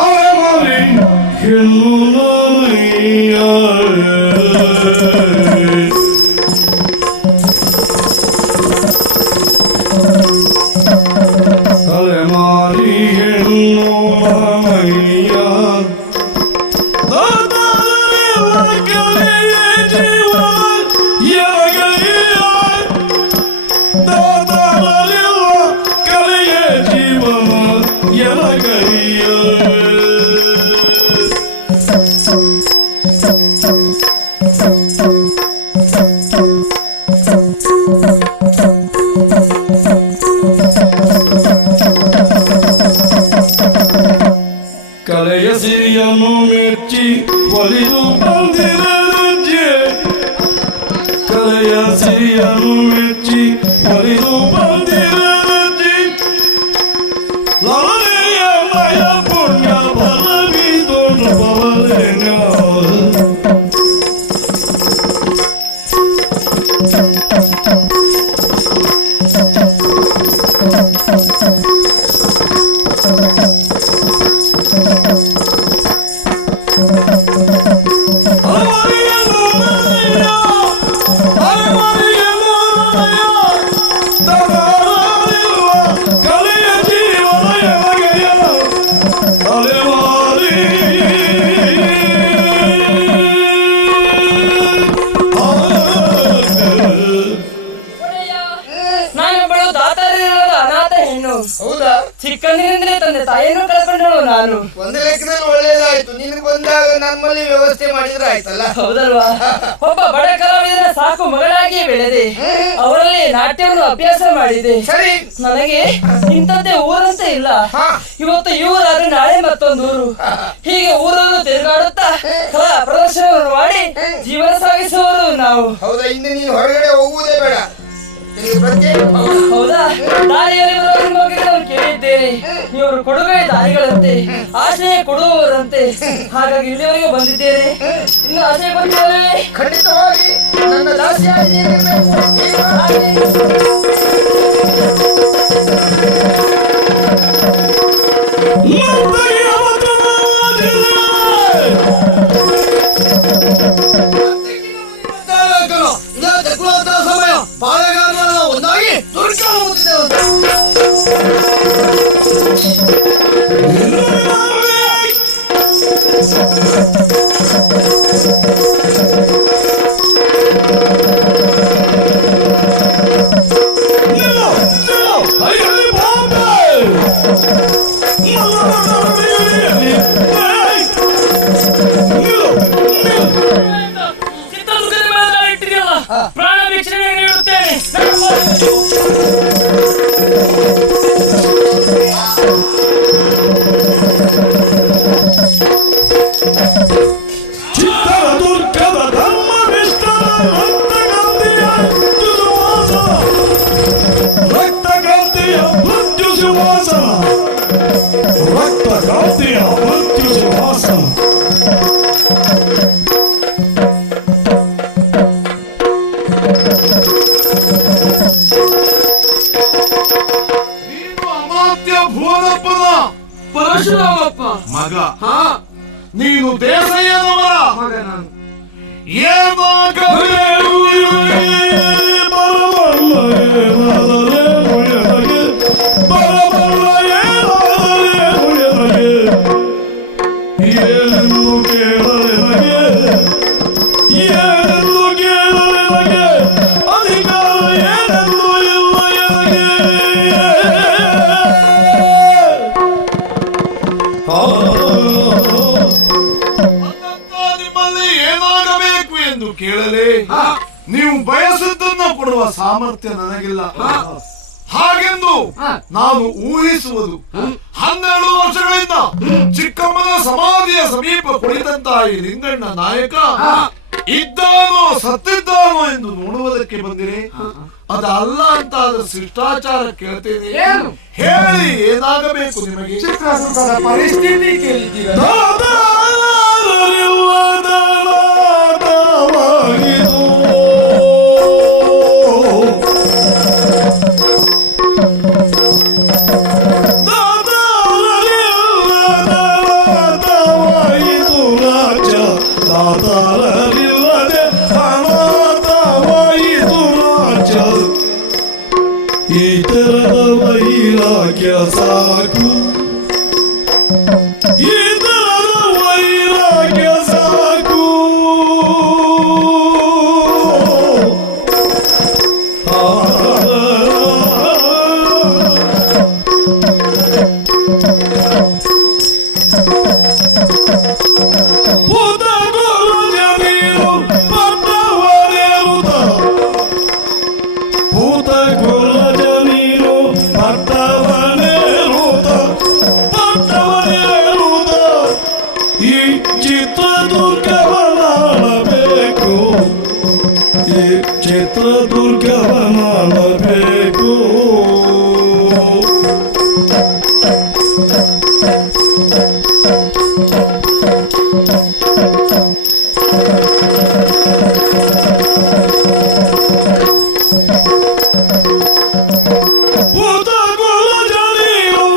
ಕಲೆಯ ಸಿರಿಯನ್ನು ಮೆಚ್ಚಿ ಒಲಿದು ಬಂದಿರಜ್ಜೆ, ಕಲೆಯ ಸಿರಿಯನ್ನು ಮೆಚ್ಚಿ ಒಲಿದು ಬಂದಿರಜ್ಜೆ, ಲವನೆಯ ಮಯ ಪುಣ್ಯ ಬಲವಿ ದೊಡ್ಡ ಬವಲೆನ. ನಾನೊಬ್ಬಳು ದಾತಾರಿರದ ಅನಾಥ ಹೆಣ್ಣು. ಹೌದಾ? ಚಿಕ್ಕಂದಿನಿಂದಲೇ ತಂದೆ ತಾಯಿಯನ್ನು ಕಳ್ಕೊಂಡಳು ನಾನು. ಒಂದು ಲೆಕ್ಕದಲ್ಲಿ ಒಳ್ಳೇದಾಯ್ತು, ನಿನಗೆ ಬಂದಾಗ ನಮ್ಮಲ್ಲಿ ವ್ಯವಸ್ಥೆ ಮಾಡಿದ್ರೆ ಆಯ್ತಲ್ಲ. ಹೌದಲ್ವಾ? ಒಬ್ಬ ಬಡ ಕಲಾವಿದರ ಸಾಕು ಮಗಳಾಗಿಯೇ ಬೆಳೆದೆ, ಅವರಲ್ಲಿ ನಾಟ್ಯವನ್ನು ಅಭ್ಯಾಸ ಮಾಡಿದೆ. ಸರಿ. ನನಗೆ ಇಂಥದ್ದೇ ಊರಂತೆ ಇಲ್ಲ. ಇವತ್ತು ಈ ಊರಾದ್ರೆ ನಾಳೆ ಮತ್ತೊಂದು ಊರು, ಹೀಗೆ ಊರನ್ನು ತಿರುಗಾಡುತ್ತಾ ಕಲಾ ಪ್ರದರ್ಶನವನ್ನು ಮಾಡಿ ಜೀವನ ಸಾಗಿಸುವವರು ನಾವು. ಹೌದಾ? ಇನ್ನು ನೀನು ಹೊರಗಡೆ ಹೋಗುವುದೇ ಬೇಡ. ಹೌದಾ? ದಾರಿಯಲ್ಲಿ ಬರುವ ಬಗ್ಗೆ ನಾನು ಕೇಳಿದ್ದೇನೆ, ಇವರು ಕೊಡುಗೆ ದಾರಿಗಳಂತೆ, ಆಶಯ ಕೊಡುವವರಂತೆ. ಹಾಗಾಗಿ ಇಲ್ಲಿವರೆಗೆ ಬಂದಿದ್ದೇನೆ. ಇನ್ನು ಆಶಯ ಬಂದಿದ್ದೇನೆ. ಖಂಡಿತವಾಗಿ ನನ್ನ ದಾಸಿಯಾಗಿ ನೀನಿರ್ಬೇಕು. ಸಮಯ ಪಾಳೆಗಾರನ ಒಂದಾಗಿ ಪ್ರಾಣ ವೀಕ್ಷಣೆ ನೀಡುತ್ತೇನೆ. ಚಿತ್ರದುರ್ಗದ ಧರ್ಮ ವಿಷ್ಣುರ ರಕ್ತಗಾಂತಿಯ ಮೃತ್ಯು ಸುವಾಸನ, ರಕ್ತಗಾಂತಿಯ ಮೃತ್ಯು ಸುವಾಸನ. ಪರಶುರಾಮಪ್ಪ ಮಗ. ನೀನು ದೇಸಯ್ಯನವರ ನಿಮ್ಮಲ್ಲಿ ಏನಾಗಬೇಕು ಎಂದು ಕೇಳಲೇ ನೀವು ಬಯಸುವುದನ್ನು ಕೊಡುವ ಸಾಮರ್ಥ್ಯ ನನಗಿಲ್ಲ. ಹಾಗೆಂದು ನಾನು ಊಹಿಸುವುದು, 12 ವರ್ಷಗಳಿಂದ ಚಿಕ್ಕಮ್ಮನ ಸಮಾಧಿಯ ಸಮೀಪ ಕುಳಿತಂತ ಈ ಲಿಂಗಣ್ಣ ನಾಯಕ ಇದ್ದಾನೋ ಸತ್ತಿದ್ದಾನೋ ಎಂದು ನೋಡುವುದಕ್ಕೆ ಬಂದಿರಿ. ಅದಲ್ಲ ಅಂತ ಆದ್ರೆ ಶಿಷ್ಟಾಚಾರ ಕೇಳ್ತೇನೆ, ಹೇಳಿ ಏನಾಗಬೇಕು ನಿಮಗೆ? ಚಿತ್ರದುರ್ಗದ ಪರಿಸ್ಥಿತಿ ಕೇಳಿದ್ದೀರ? ಇತರದ ವೈರಾಗ್ಯ ಸಾಕು, ಇತರದ ವೈರಾಗ್ಯ ಸಾಕು. ಭೂತ ಗುರು ಜಮೀನು ಪಟ್ಟವನೆರುತ, ಭೂತ ಗುರು ಜಮೀನು ಪಟ್ಟವನೆರುತ, ಪಟ್ಟವನೆರುತ. ಈ ಚಿತ್ರದುರ್ಗವನಾಡಬೇಕು, ಈ ಚಿತ್ರದುರ್ಗವನಾಡಬೇಕು. ಭೂತ ಗುರು ಜಮೀನು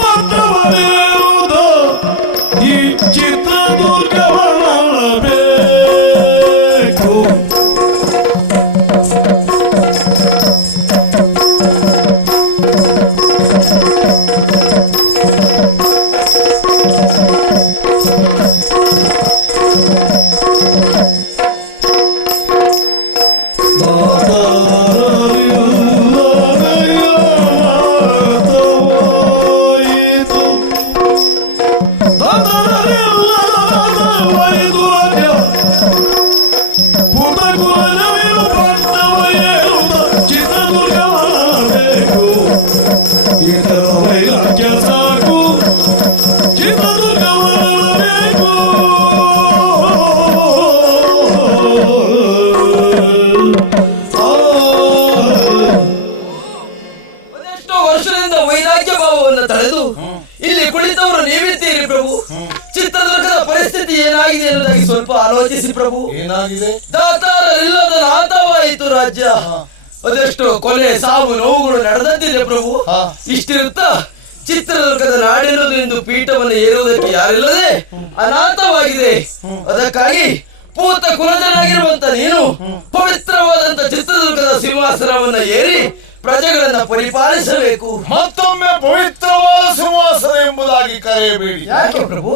ಪಟ್ಟವನೆರುತ, ಈ ಚಿತ್ರದುರ್ಗವನಾಡಬೇಕು. ಸಾಕು, ಚಿತ್ರದುರ್ಗವನಾಡಬೇಕು. ಅದೆಷ್ಟೋ ವರ್ಷದಿಂದ ವೈರಾಗ್ಯ ಭಾವವನ್ನು ತಳೆದು ಇಲ್ಲಿ ಕುಳಿತವರು ನೀವಿದ್ದೀರಿ ಪ್ರಭು. ಚಿತ್ರದುರ್ಗದ ಪರಿಸ್ಥಿತಿ ಏನಾಗಿದೆ ಎನ್ನುವುದಾಗಿ ಸ್ವಲ್ಪ ಆಲೋಚಿಸಿ ಪ್ರಭು. ಏನಾಗಿದೆ? ದಾತಾರರಿಲ್ಲದ ನಾಥವಾಯಿತು ರಾಜ್ಯ. ಅದೆಷ್ಟೋ ಕೊಲೆ ಸಾವು ನೋವುಗಳು ನಡೆದಂತಿದೆ ಪ್ರಭು. ಇಷ್ಟಿರುತ್ತಾ ಚಿತ್ರದುರ್ಗದ ನಾಡಿರುವುದು ಎಂದು ಪೀಠವನ್ನು ಏರುವುದಕ್ಕೆ ಯಾರಿಲ್ಲದೆ ಅನಾಥವಾಗಿದೆ. ಅದಕ್ಕಾಗಿ ಪೂತ ಕುಲಜನಾಗಿರುವಂತ ನೀನು ಪವಿತ್ರವಾದಂತ ಚಿತ್ರದುರ್ಗದ ಸಿಂಹಾಸನವನ್ನ ಏರಿ ಪ್ರಜೆಗಳನ್ನ ಪರಿಪಾಲಿಸಬೇಕು. ಮತ್ತೊಮ್ಮೆ ಪವಿತ್ರವಾದ ಸಿಂಹಾಸನ ಎಂಬುದಾಗಿ ಕರೆಯಬೇಡಿ. ಯಾಕೆ ಪ್ರಭು?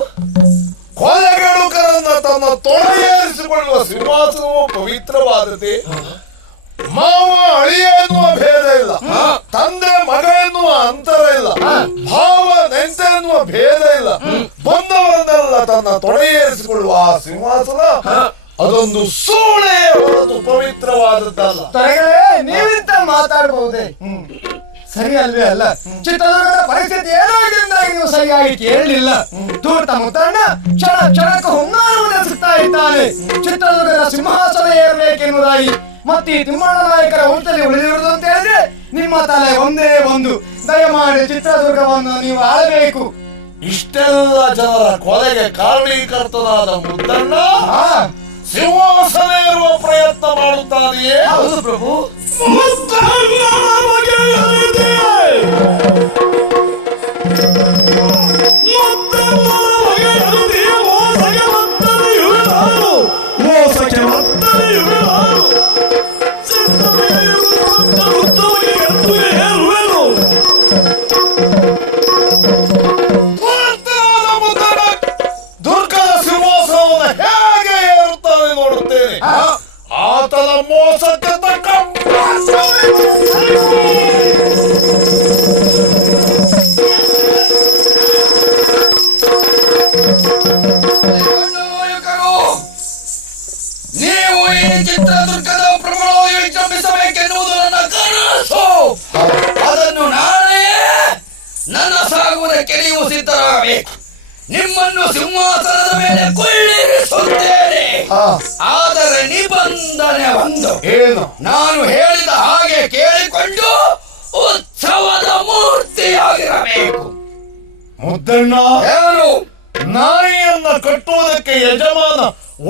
ಕೊಲೆಗಡುಕರನ್ನ ತನ್ನ ತೊಡೆಯೇರಿಸಿಕೊಳ್ಳುವ ಸಿಂಹಾಸನವು ಪವಿತ್ರವಾದತೆ. ಮಾವ ಅಳಿಯ ಎನ್ನುವ ಭೇದ ಇಲ್ಲ, ತಂದೆ ಮಗ ಎನ್ನುವ ಅಂತರ ಇಲ್ಲ, ಭಾವ ನೆಂಟ ಎನ್ನುವ ಭೇದ ಇಲ್ಲ. ಬಂದವರನ್ನೆಲ್ಲ ತನ್ನ ತೊಡೆಯೇರಿಸಿಕೊಳ್ಳುವ ಆ ಸಿಂಹಾಸನ ಅದೊಂದು ಸೂಳೆಯ ಹೊರತು ಪವಿತ್ರವಾದದ್ದಲ್ಲ. ನೀವಿಂತ ಮಾತಾಡಬಹುದೇ? ಸರಿ ಅಲ್ವೇ ಅಲ್ಲ? ಚಿತ್ರದುರ್ಗದ ಪರಿಸ್ಥಿತಿ ಏನಾಗಿದೆ ಎಂದಾಗಿ ನೀವು ಸರಿಯಾಗಿ ಕೇಳಲಿಲ್ಲ. ಧೂರ್ತ ಮುತ್ತಣ್ಣ ಕ್ಷಣ ಕ್ಷಣಕ್ಕೂ ಹುನ್ನಾರವನ್ನು ನಡೆಸುತ್ತಾ ಇದ್ದಾನೆ. ಚಿತ್ರದುರ್ಗದ ಸಿಂಹಾಸನ ಏರಬೇಕೆನ್ನುವುದಾಗಿ ಮತ್ತೆ ಈ ತಿಮ್ಮಣ್ಣ ನಾಯಕರ ವಂಶದಲ್ಲಿ ಉಳಿದಿರುವುದು ಅಂತ ಹೇಳಿದ್ರೆ ನಿಮ್ಮ ತಲೆ ಒಂದೇ ಒಂದು. ದಯಮಾಡಿ ಚಿತ್ರದುರ್ಗವನ್ನು ನೀವು ಆಳಬೇಕು. ಇಷ್ಟೆಲ್ಲ ಜನರ ಕೊಲೆಗೆ ಕಾರಣೀಕರ್ತನಾದ ಮುದ್ದಣ್ಣ ಸಿಂಹಾಸನ ಏರುವ ಪ್ರಯತ್ನ ಮಾಡುತ್ತಾನೆಯೇ? ಹೌದು ಪ್ರಭು. ದುರ್ಗದ ಸಿಂಹಾಸನವನ್ನು ಹೇಗೆ ಏರುತ್ತಾನೆ ನೋಡುತ್ತೇನೆ. ಆತನ ಮೋಸಕ್ಕೆ ತಕ್ಕ ನೀವು ಈ ಚಿತ್ರದುರ್ಗದ ಪ್ರಬಲವಾಗಿ ವಿಜೃಂಭಿಸಬೇಕೆನ್ನುವುದು ನನ್ನ ಕನಸು. ಅದನ್ನು ನಾಳೆ ನನ್ನ ಸಾಗುವುದಕ್ಕೆ ನೀವು ಸಿದ್ಧರಾಗಬೇಕು. ನಿಮ್ಮನ್ನು ಸಿಂಹಾಸನದ ಮೇಲೆ ಕೊಳ್ಳಿರಿಸುತ್ತೇನೆ. ಆದರೆ ನಿಬಂಧನೆ ಒಂದು, ಏನು? ನಾನು ಹೇಳಿದ ಹಾಗೆ ಕೇಳಿಕೊಂಡು ಉತ್ಸವದ ಮೂರ್ತಿಯಾಗಿರಬೇಕು. ಮುದ್ದಣ್ಣ, ಏನು? ನಾಯಿಯನ್ನ ಕಟ್ಟುವುದಕ್ಕೆ ಯಜಮಾನ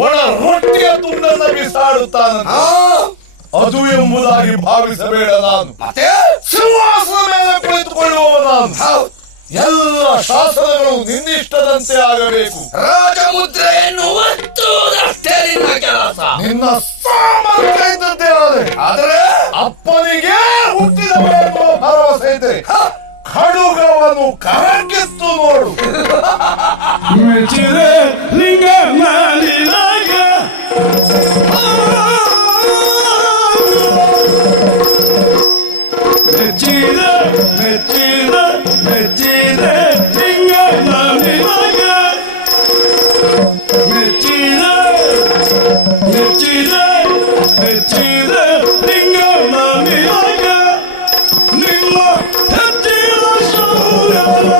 ಒಣ ರೊಟ್ಟಿಯ ತುಂಡನ್ನ ಬಿಸಾಡುತ್ತಾನ. ಅದು ಎಂಬುದಾಗಿ ಭಾವಿಸಬೇಡ. ನಾನು ಮತ್ತೆ ಸಿಂಹಾಸನ ಮೇಲೆ ಕುಳಿತುಕೊಳ್ಳುವ ನಾನು. ಹೌದು, ಎಲ್ಲ ಶಾಸನಗಳು ನಿನ್ನಿಷ್ಟದಂತೆ ಆಗಬೇಕು. ರಾಜಮುದ್ರೆಯನ್ನು ಒತ್ತುವುದಷ್ಟೇ ನಿನ್ನ ಕೆಲಸ. ನಿನ್ನ ಸಾಮರ್ಥ್ಯ ಇದ್ದಂತೆ ಆದರೆ ಅಪ್ಪನಿಗೆ ಹುಟ್ಟಿದವರೆಂಬ ಭರವಸೆ ಇದೆ. ಖಡುಗವನ್ನು ಕರಗಿತ್ತು ನೋಡು. ಮೆಚ್ಚಿದೆ ಲಿಂಗ ಮಾಡಿದಾಗ ಮೆಚ್ಚಿದೆ ಮೆಚ್ಚಿದೆ ಮೆಚ್ಚಿದೆ ಲಿಂಗ ಮಾಡಿದಾಗ ಮೆಚ್ಚಿದೆ ಮೆಚ್ಚಿದೆ ಮೆಚ್ಚಿದೆ ಲಿಂಗ ಮಾಡಿದಾಗ ನಿಮ್ಮ ಹೆಚ್ಚಿನ ಶೌರ್ಯದ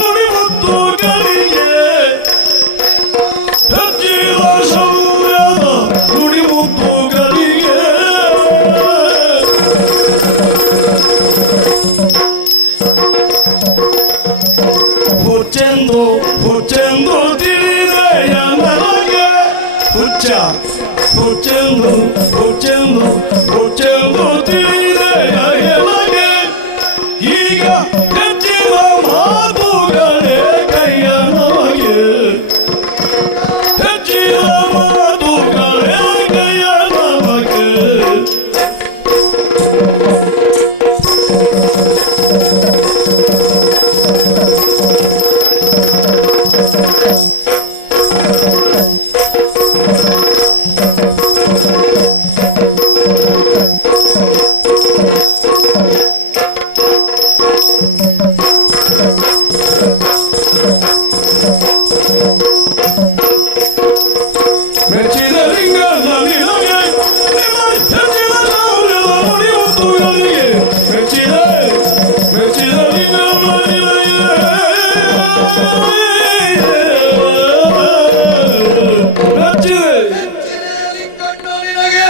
ನುಡಿಮುತ್ತು ಗಳಿಗೆ ಹೆಚ್ಚಿನ ಶೌರ್ಯದ ನುಡಿಮುತ್ತು ಗಳಿಗೆ ಹುಚ್ಚೆಂದು ಹುಚ್ಚೆಂದು ತಿಳಿದೆಯ ನನಗೆ ಹುಚ್ಚ ಹುಚ್ಚೆಂದು ಹುಚ್ಚೆಂದು ಹುಚ್ಚೆಂದು ತಿಳಿದೆಯ ನನಗೆ ಈಗ ಹೆಚ್ಚಿನ ಮಾತುಗಳೇ ಕೈಯ ನಮಗೆ ಹೆಚ್ಚಿನ ಮಾತುಗಳೇ ಕೈಯ ನಮಗೆ ಮೆಚ್ಚಿದ ಲಿಂಗ ನಮಗೆ ನಿಮ್ಮ ಹೆಚ್ಚಿನ ಶೌರ್ಯದ ನುಡಿಮುತ್ತುಗಳಿಗೆ ಮೆಚ್ಚಿದೆ ಮೆಚ್ಚಿದ ಲಿಂಗ ಮೆಚ್ಚಿದೆ ನಿನಗೆ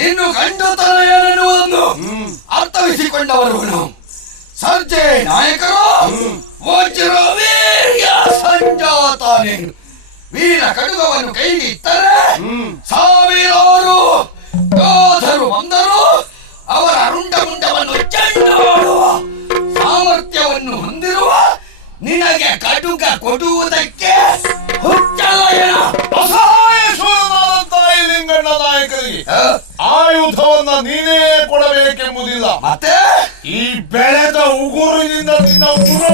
ನಿನ್ನು ಗಂಡುತನ ಏನೆನ್ನುವುದನ್ನು ಅರ್ಥವಿಸಿಕೊಂಡವರು ನಾವು. ಸರ್ಜೆ ನಾಯಕರು ವಜ್ರ ವೀರ್ಯ ಸಂಜಾತ ನೀನು. ವೀರ ಖಡ್ಗವನ್ನು ಕೈಗೆ ಇಟ್ಟರೆ ಸಾವಿರಾರು ಯೋಧರು ಬಂದರು ಅವರ ರುಂಡ ಮುಂಡವನ್ನು ಚೆಂಡಾಡುವ ಸಾಮರ್ಥ್ಯವನ್ನು ಹೊಂದಿರುವ ನಿನಗೆ ಖಡ್ಗ ಕೊಡುವುದಕ್ಕೆ ಹುಚ್ಚಲಯನ ಅಸಹಾಯೇಶ್ವರನಾದಂತಹ ಈ ಲಿಂಗಣ್ಣ ನಾಯಕರಿಗೆ ಆಯುಧವನ್ನ ನೀನೇ ಕೊಡಬೇಕೆಂಬುದಿಲ್ಲ. ಮತ್ತೆ ಈ ಬೆಳೆದ ಉಗುರಿನಿಂದ ನಿನ್ನ ಉಗುರು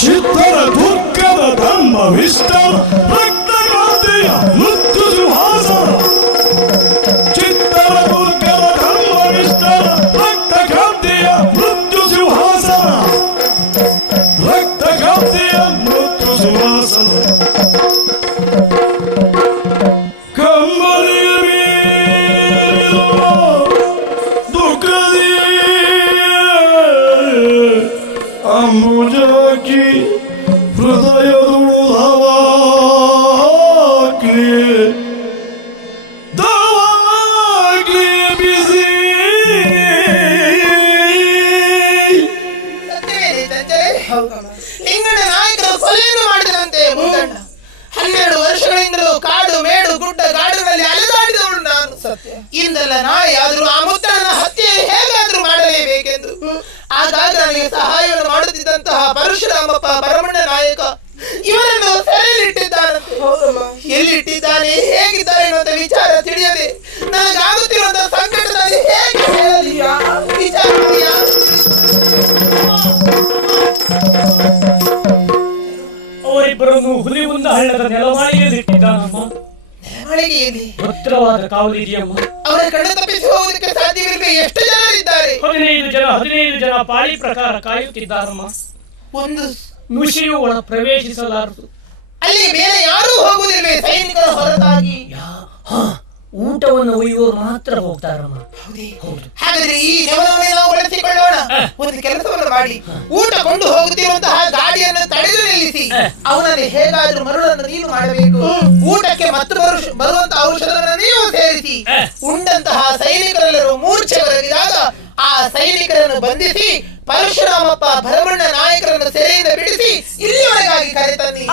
ಚಿತ್ತರ ದುಃಖದ ಧರ್ಮ ವಿಸ್ತಾರ ರಕ್ತಗಾದೆಯ ಮುತ್ತು ಸಿಂಹಾಸನ ಚಿತ್ತರ ದುರ್ಗದ ಧರ್ಮ ವಿಸ್ತಾರ ರಕ್ತಗಾದೆಯ ಮೃತ್ಯು ಸಿಂಹಾಸನ ರಕ್ತಗಾದೆಯ ಮೃತ್ಯು ಸಿಂಹಾಸನ ಕಂಬನಿಯ ಮೇಲಿರುವ ದುಃಖದಿ ಅಂಬುಜಾಕಿ ಹೃದಯದಳು ದಾವಾಗ್ಲಿ ಬಿಸಿ ಸತ್ಯವೇನೇ ತಂದೆ? ಲಿಂಗಣ್ಣ ನಾಯಕರು ಕೊಲೆಯನ್ನು ಮಾಡಿದಂತೆ ಮುದ್ದಣ್ಣ 12 ವರ್ಷಗಳಿಂದಲೂ ಕಾಡು ಮೇಡು ಗುಡ್ಡ ಗಾಡುಗಳಲ್ಲಿ ಅಲೆದಾಡಿದವಳು ನಾನು. ಇಂದಲ್ಲ ನಾಳೆ ಆದ್ರೂ ಆ ಮುದ್ದಣ್ಣನ ಹತ್ಯೆ ಹೇಗಾದ್ರೂ ಮಾಡಲೇಬೇಕೆಂದು ಆಗಾಗ ನನಗೆ ಸಹಾಯವನ್ನು ಮಾಡುತ್ತಿದ್ದಂತಹ ಪರಶುರಾಮಪ್ಪ ಭರಮಣ್ಣ ನಾಯಕ ಇವರನ್ನು ಸೆರೆಯಲ್ಲಿಟ್ಟಿದ್ದಾರಂತೆ. ಎಲ್ಲಿಟ್ಟಿದ್ದಾನೆ ಹೇಗಿದ್ದಾರೆ ಅನ್ನುವಂತ ವಿಚಾರ ತಿಳಿಯದೆ ನನಗಾಗುತ್ತಿರುವಂತಹ ಸಂಕಟದಲ್ಲಿ ಹೇಗೆ ಹೇಳಲಿ? ವಿಚಾರ ಅವರಿಬ್ಬರನ್ನು ಹುಲಿ ಮುಂದ ಹಳ್ಳದ ನೆಲಮಾಳಿಗೆಯಲ್ಲಿಟ್ಟಿದ್ದಾನಮ್ಮ. ಮಳಿಗೆಯಲ್ಲಿ ಭದ್ರವಾದ ಕಾವಲಿದೆಯಮ್ಮ. ಅವರ ಕಣ್ಣು ತಪ್ಪಿಸಿ ಹೋಗುವುದಕ್ಕೆ ಸಾಧ್ಯವಿಲ್ಲದೆ ಎಷ್ಟು ಜನರಿದ್ದಾರೆ? 15 ಜನ ಪಾಳಿ ಪ್ರಕಾರ ಕಾಯುತ್ತಿದ್ದಾರಮ್ಮ. ಒಂದು ನುಷಿಯು ಒಳ ಪ್ರವೇಶಿಸಲಾರದು. ಅಲ್ಲಿ ಬೇರೆ ಯಾರೂ ಹೋಗುವುದಿಲ್ವೇ ಸೈನಿಕರ ಹೊರತಾಗಿ? ಊಟವನ್ನು ಒಯ್ಯುವವರು ಮಾತ್ರ ಹೋಗ್ತಾರಮ್ಮ. ಹಾಗಾದ್ರೆ ಈ ನೆವವನ್ನು ನಾವು ಬಳಸಿಕೊಳ್ಳೋಣ. ಒಂದು ಕೆಲಸವನ್ನು ಮಾಡಿ, ಊಟ ಕೊಂಡು ಹೋಗುತ್ತಿರುವಂತಹ ಗಾಡಿಯನ್ನು ತಡೆದು ನಿಲ್ಲಿಸಿ ಅವನಲ್ಲಿ ಹೇಗಾದ್ರೂ ಮರುಳನ್ನು ನೀನು ಮಾಡಬೇಕು. ಊಟಕ್ಕೆ ಮತ್ತು ಬರುವಂತಹ ಔಷಧವನ್ನು ನೀವು ಸೇರಿಸಿ ಉಂಡಂತಹ ಸೈನಿಕರೆಲ್ಲರೂ ಮೂರ್ಛೆ ಬರದಿದಾಗ ಆ ಸೈನಿಕರನ್ನು ಬಂಧಿಸಿ ಪರಶುರಾಮಪ್ಪ ಭರಮಣ್ಣ ನಾಯಕರನ್ನು ಸೆರೆಯಿಂದ ಬಿಡಿಸಿ ಇಲ್ಲಿವರೆಗಾಗಿ ಕರೆತನ್ನಿ.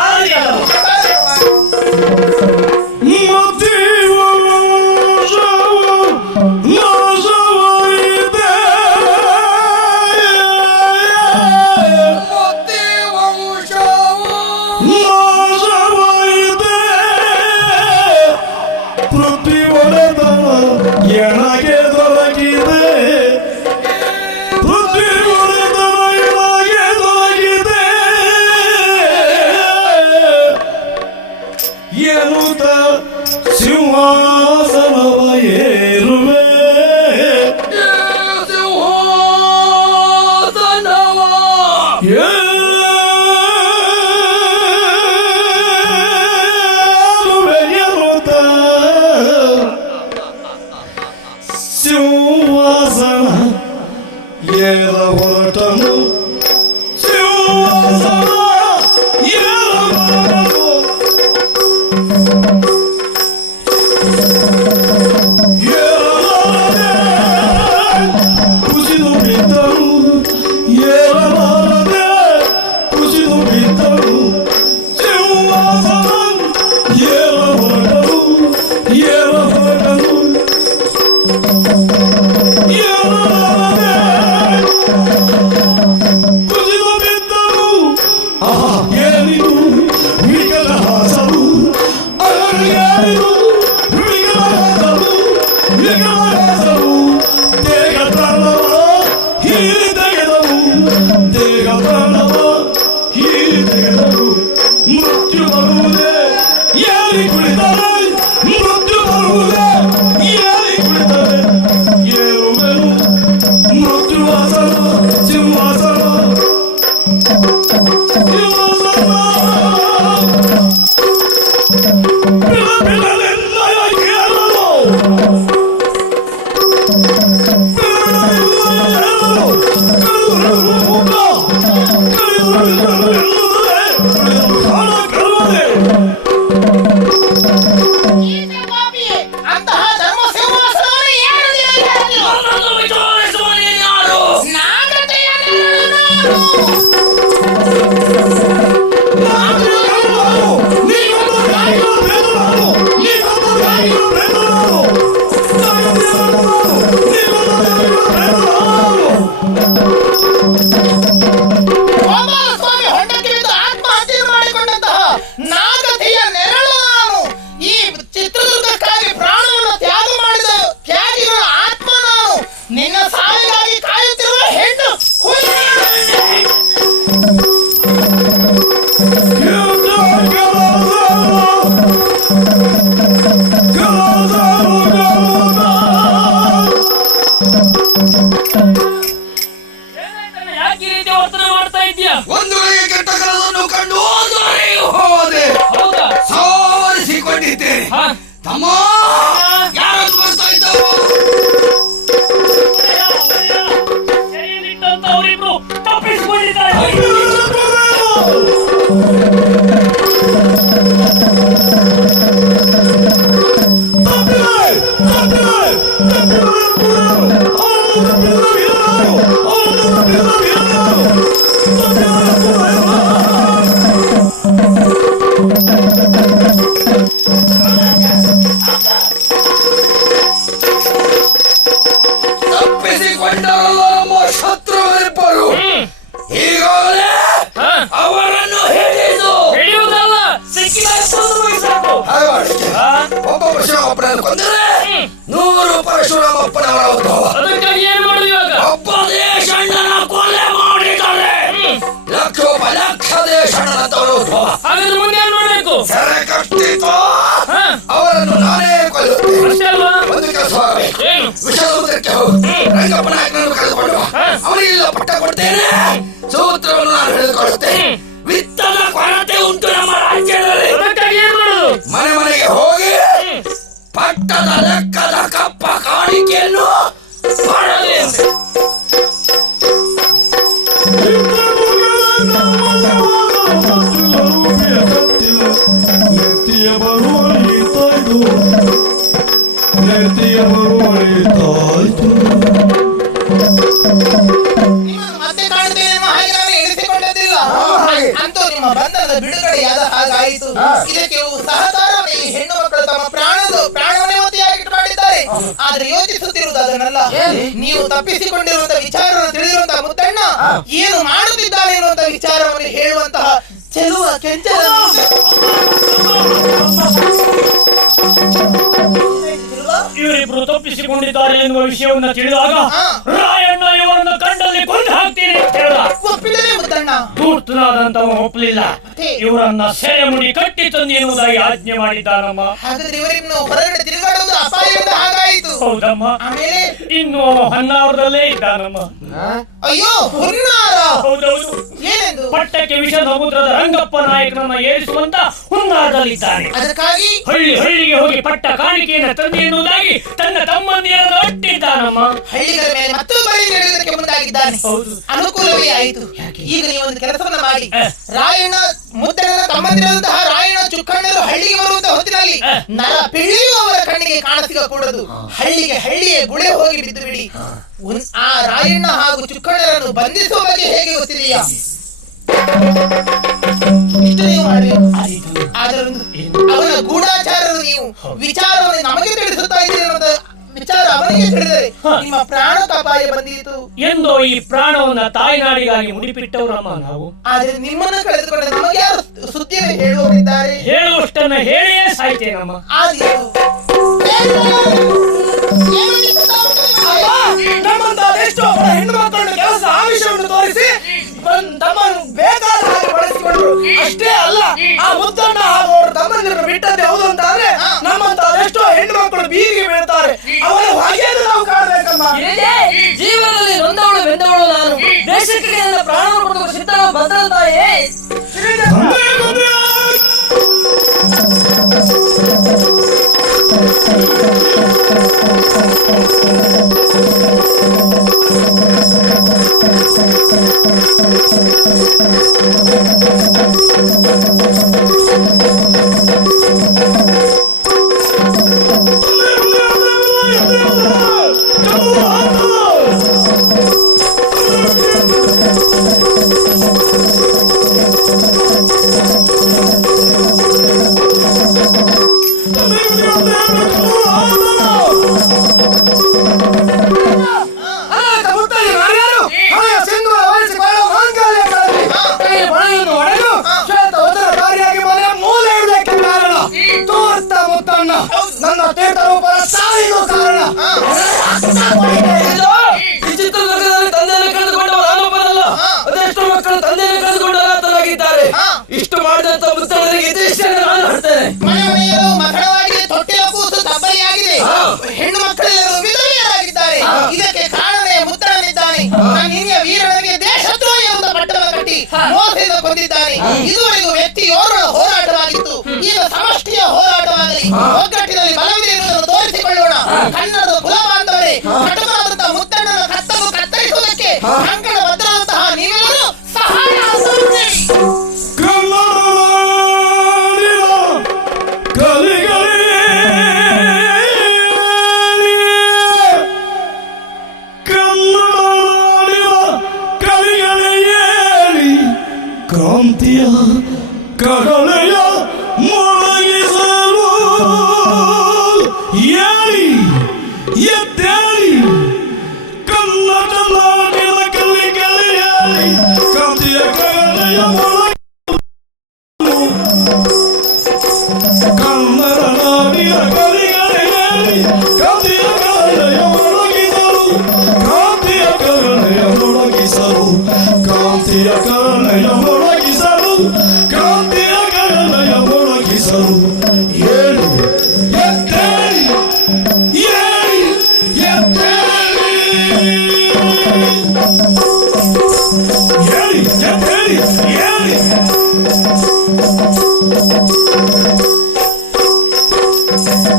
ಅವರನ್ನು ನಾನೇ ಒಂದು ಕೆಲಸ ವಿಷಯಕ್ಕೆ ರಂಗಪ್ಪ ನಾಯಕನನ್ನು ಕರೆದುಕೊಂಡು ಅವನಿಲ್ಲ ಪಟ್ಟ ಕೊಡ್ತೇನೆ. ಸೂತ್ರವನ್ನು ನಾನು ಹೇಳಿಕೊಳ್ಳುತ್ತೇನೆ. ವಿತ್ತದ ಕೊರತೆ ಉಂಟು ನಮ್ಮ ರಾಜ್ಯದಲ್ಲಿ. ಆದ್ರೆ ಯೋಚಿಸುತ್ತಿರುವುದು ಅದನ್ನಲ್ಲ. ನೀವು ತಪ್ಪಿಸಿಕೊಂಡಿರುವಂತಹ ವಿಚಾರವನ್ನು ತಿಳಿದಿರುವಂತಹ ಮುತ್ತಣ್ಣ ಏನು ಮಾಡುತ್ತಿದ್ದಾನೆ ಎನ್ನುವಂತಹ ವಿಚಾರವನ್ನು ಹೇಳುವಂತಹ ಚೆಲುವ ಕೆಂಚಲ ಇವರಿಬ್ರು ತಪ್ಪಿಸಿಕೊಂಡಿದ್ದಾರೆ ಎನ್ನುವ ವಿಷಯವನ್ನು ತಿಳಿದಾಗ ರಾಯಣ್ಣ ಇವರನ್ನು ಕಂಡಲ್ಲಿ ಕೊಂದು ಹಾಕ್ತೀನಿ ಅಂತ ಹೇಳ್ದ. ಒಪ್ಪಿದರೆ ಮುತ್ತಣ್ಣ ಧೂರ್ತನಾದಂತವ ಒಪ್ಪಲಿಲ್ಲ. ಇವರನ್ನ ಸೆರೆ ಮುಡಿ ಕಟ್ಟಿ ತಂದು ಎನ್ನುವುದಾಗಿ ಆಜ್ಞೆ ಮಾಡಿದ್ದಾನಮ್ಮ. ಹಾಗಾದ್ರೆ ಇವರಿನ್ನು ಹೊರಗಡೆ ತಿರುಗಾಡುವುದು ಅಪಾಯದ ಹಾಗಾಯಿತು. ಹೌದಮ್ಮ. ಆಮೇಲೆ ಇನ್ನು ಹೊನ್ನಾವರದಲ್ಲೇ ಇದ್ದಾನಮ್ಮ. ಅಯ್ಯೋ ಹುನ್ನಾರ. ಹೌದೌದು. ಏನೆಂದು? ಪಟ್ಟಕ್ಕೆ ವಿಷ ಸಮುದ್ರದ ರಂಗಪ್ಪ ನಾಯಕನನ್ನ ಏರಿಸುವಂತ ಹುನ್ನಾರದಲ್ಲಿದ್ದಾನೆ. ಅದಕ್ಕಾಗಿ ಹಳ್ಳಿಗೆ ಹೋಗಿ ಪಟ್ಟ ಕಾಣಿಕೆಯನ್ನು ತಂದು ಎನ್ನುವುದಾಗಿ ತನ್ನ ತಮ್ಮಂದಿರನ್ನು ಒಟ್ಟಿದ್ದಾನಮ್ಮ. ಹಳ್ಳಿಗಳ ಮೇಲೆ ಮತ್ತು ಬಳಿ ನಡೆಯುವುದಕ್ಕೆ ಮುಂದಾಗಿದ್ದಾನೆ. ಅನುಕೂಲವೇ ಆಯಿತು. ಈಗ ನೀವು ಒಂದು ಕೆಲಸವನ್ನ ಮಾಡಿ, ರಾಯಣ್ಣ ಮುತ್ತಣ್ಣನ ತಮ್ಮಂದಿರಂತಹ ರಾಯಣ್ಣ ಚುಕ್ಕಣ್ಣರು ಹಳ್ಳಿಗೆ ಬರುವಂತಹ ಹೊತ್ತಿನಲ್ಲಿ ನರ ಪಿಳಿಯು ಅವರ ಕಣ್ಣಿಗೆ ಕಾಣಸಿಗಕೂಡದು. ಹಳ್ಳಿಯೇ ಗುಳೆ ಹೋಗಿ ಬಿದ್ದು ಬಿಡಿ. ಆ ರಾಯಣ್ಣ ಹಾಗೂ ಚುಕ್ಕಣ್ಣರನ್ನು ಬಂಧಿಸುವ ಬಗ್ಗೆ ಹೇಗೆ ಗೊತ್ತಿದೆಯಾ? ಇಷ್ಟು ನೀವು ಮಾಡಬೇಕು. ಆದರೊಂದು ಅವನ ಗೂಢಾಚಾರರು ನೀವು ವಿಚಾರವನ್ನು ನಮಗೆ ತಿಳಿಸುತ್ತಾ ಇದ್ದೀರಿ ಅನ್ನೋದು ವಿಚಾರ ಅವನಿಗೆ ತಿಳಿದರೆ ನಿಮ್ಮ ಪ್ರಾಣಕ್ಕೆ ಅಪಾಯ ಬಂದಿತು ಎಂದೋ ಈ ಪ್ರಾಣವನ್ನ ತಾಯ್ನಾಡಿಗಾಗಿ ಮುಡಿಪಿಟ್ಟವರಮ್ಮ ನಾವು. ಆದ್ರೆ ನಿಮ್ಮನ್ನು ಕಳೆದುಕೊಂಡ ನಮಗೆ ಯಾರು ಸುದ್ದಿಯನ್ನು ಹೇಳುವವರಿದ್ದಾರೆ? ಹೇಳುವಷ್ಟನ್ನ ಹೇಳಿಯೇ ಸಾಯ್ತೇನಮ್ಮ. ನಮ್ಮಂತ ಅದೆಷ್ಟೋ ಹೆಣ್ಣು ಮಕ್ಕಳನ್ನು ಕೆಲಸ ಆಮಿಷವನ್ನು ತೋರಿಸಿ ತಮ್ಮನ್ನು ಬೇಕಾದ ಹಾಗೆ ಬಳಸಿಕೊಂಡ್ರು. ಅಷ್ಟೇ ಅಲ್ಲ, ಆ ಮುತ್ತಣ್ಣ ಹಾಗೂ ಅವರು ತಮ್ಮಂದಿರನ್ನು ಬಿಟ್ಟದ್ದೇ ಹೌದು ಅಂತಾದ್ರೆ ನಮ್ಮಂತ ಅದೆಷ್ಟೋ ಹೆಣ್ಣು ಮಕ್ಕಳು ಬೀದಿಗೆ ಬೀಳ್ತಾರೆ. ಅವರ ಹೊಗೆಯನ್ನು ನಾವು ಕಾಣಬೇಕಮ್ಮ. ಜೀವನದಲ್ಲಿ ನೊಂದವಳು ಬೆಂದವಳು ನಾನು. ದೇಶಕ್ಕೆ ನನ್ನ ಪ್ರಾಣವನ್ನು ಕೊಡುವ ಸಿದ್ಧಳು ಭದ್ರತಾಯೇ. ನನ್ನ ತೀರ್ಥರೂಪರ ಸಾವಿಗೂ ಕಾರಣ. ಈ ಚಿತ್ರದುರ್ಗದಲ್ಲಿ ತಂದೆಯನ್ನು ಕಳೆದುಕೊಂಡವರು ನಾನೊಬ್ಬನಲ್ಲ. ಅದೆಷ್ಟೋ ಮಕ್ಕಳು ತಂದೆಯನ್ನು ಕಳೆದುಕೊಂಡು ಅನಾಥರಾಗಿದ್ದಾರೆ. ಇಷ್ಟು ಮಾಡಿದಂತ ಮುತ್ತಣ್ಣನಿಗೆ ಇತಿಶ್ರೀಯನ್ನು ನಾನು ಹೇಳ್ತೇನೆ. ಮನೆಯವರು ಮಕ್ಕಳಾಗಿದೆ, ತೊಟ್ಟಿಲ ಕೂಸು ತಬ್ಬಲಿಯಾಗಿದೆ, ಹೆಣ್ಣು ಮಕ್ಕಳೆಲ್ಲರೂ ವಿಧವೆಯರಾಗಿದ್ದಾರೆ. ಇದಕ್ಕೆ ಕಾರಣವೇ ಮುತ್ತಣ್ಣನಿದ್ದಾನೆ. ನಿನ್ನೆ ವೀರನಿಗೆ ದೇಶದ್ರೋಹಿ ಎಂಬ ಪಟ್ಟವನ್ನು ಕಟ್ಟಿ ಮೋಸದಿಂದ ಕೊಂದಿದ್ದಾನೆ. ಇದುವರೆಗೂ ವ್ಯಕ್ತಿಯೋರ್ವರ ಹೋರಾಟವಾಗಿತ್ತು, ಈಗ ಸಮಷ್ಟಿಯ ಹೋರಾಟವಾಗಲಿ. ಒಗ್ಗಟ್ಟಿನಲ್ಲಿ ಬಲವಿದೆ ಎನ್ನುವುದನ್ನು ತೋರಿಸಿಕೊಳ್ಳೋಣ. ಕನ್ನಡದ ಕುಲಬಾಂಧವರೇ, ಕಟುಕರಾದಂತಹ ಮುತ್ತಣ್ಣನ ಕತ್ತನ್ನು ಕತ್ತರಿಸುವುದಕ್ಕೆ ಕಂಕಣ ಬದ್ಧರಾದಂತಹ ನೀವೆಲ್ಲರೂ ಸಹಾಯ ಕ್ರಾಂತಿಯ ಕಡಲೆಯ ಮೊಳಗಿಸಲು ಏಳಿ ಎದ್ದೇಳಿ ಕನ್ನಡ ನಾಡಿನ ಕಲಿಗಳೆಯಲಿ ಕ್ರಾಂತಿಯ ಕಡಲೆಯ ಕನ್ನಡ ನಾಡಿನ ಕಲಿಗಳೆಯಲಿ ಕ್ರಾಂತಿಯ ಕಡಲೆಯ ಮೊಳಗಿಸಲು ಕ್ರಾಂತಿಯ ಕಡಲೆಯ ಮೊಳಗಿಸಲು ಕ್ರಾಂತಿಯ ಕಡಲೆಯ ಮೊಳಗಿಸಲು ಕ್ರಾಂತಿಯ ಕಡಲೆಯ ಮೊಳಗಿಸಲು ಏಳಿ ಎದ್ದೇಳಿ ಏಳಿ ಎದ್ದೇಳಿ ಏಳಿ ಎದ್ದೇಳಿ ಏಳಿ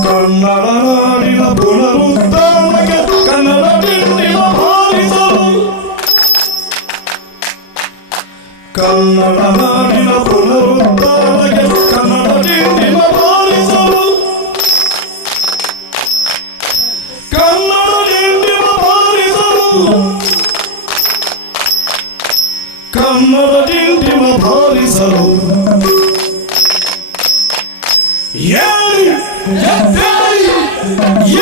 ಕನ್ನಡ ನಾಡಿನ ಪುನರುತ್ಥಾನಕ್ಕೆ ಕನ್ನಡ ದಿಂಡಿನ ಹಾರಿಸಲು ಕನ್ನಡ ನಾಡಿನ ಪುನರುತ್ಥಾನಕ್ಕೆ ಕನ್ನಡ ದಿಂಡಿನ ಹಾರಿಸಲು ಕನ್ನಡ ದಿಂಡಿನ ಹಾರಿಸಲು ಕನ್ನಡ ದಿಂಡಿನ ಹಾರಿಸಲು ಏಳಿ ಎದ್ದೇಳಿ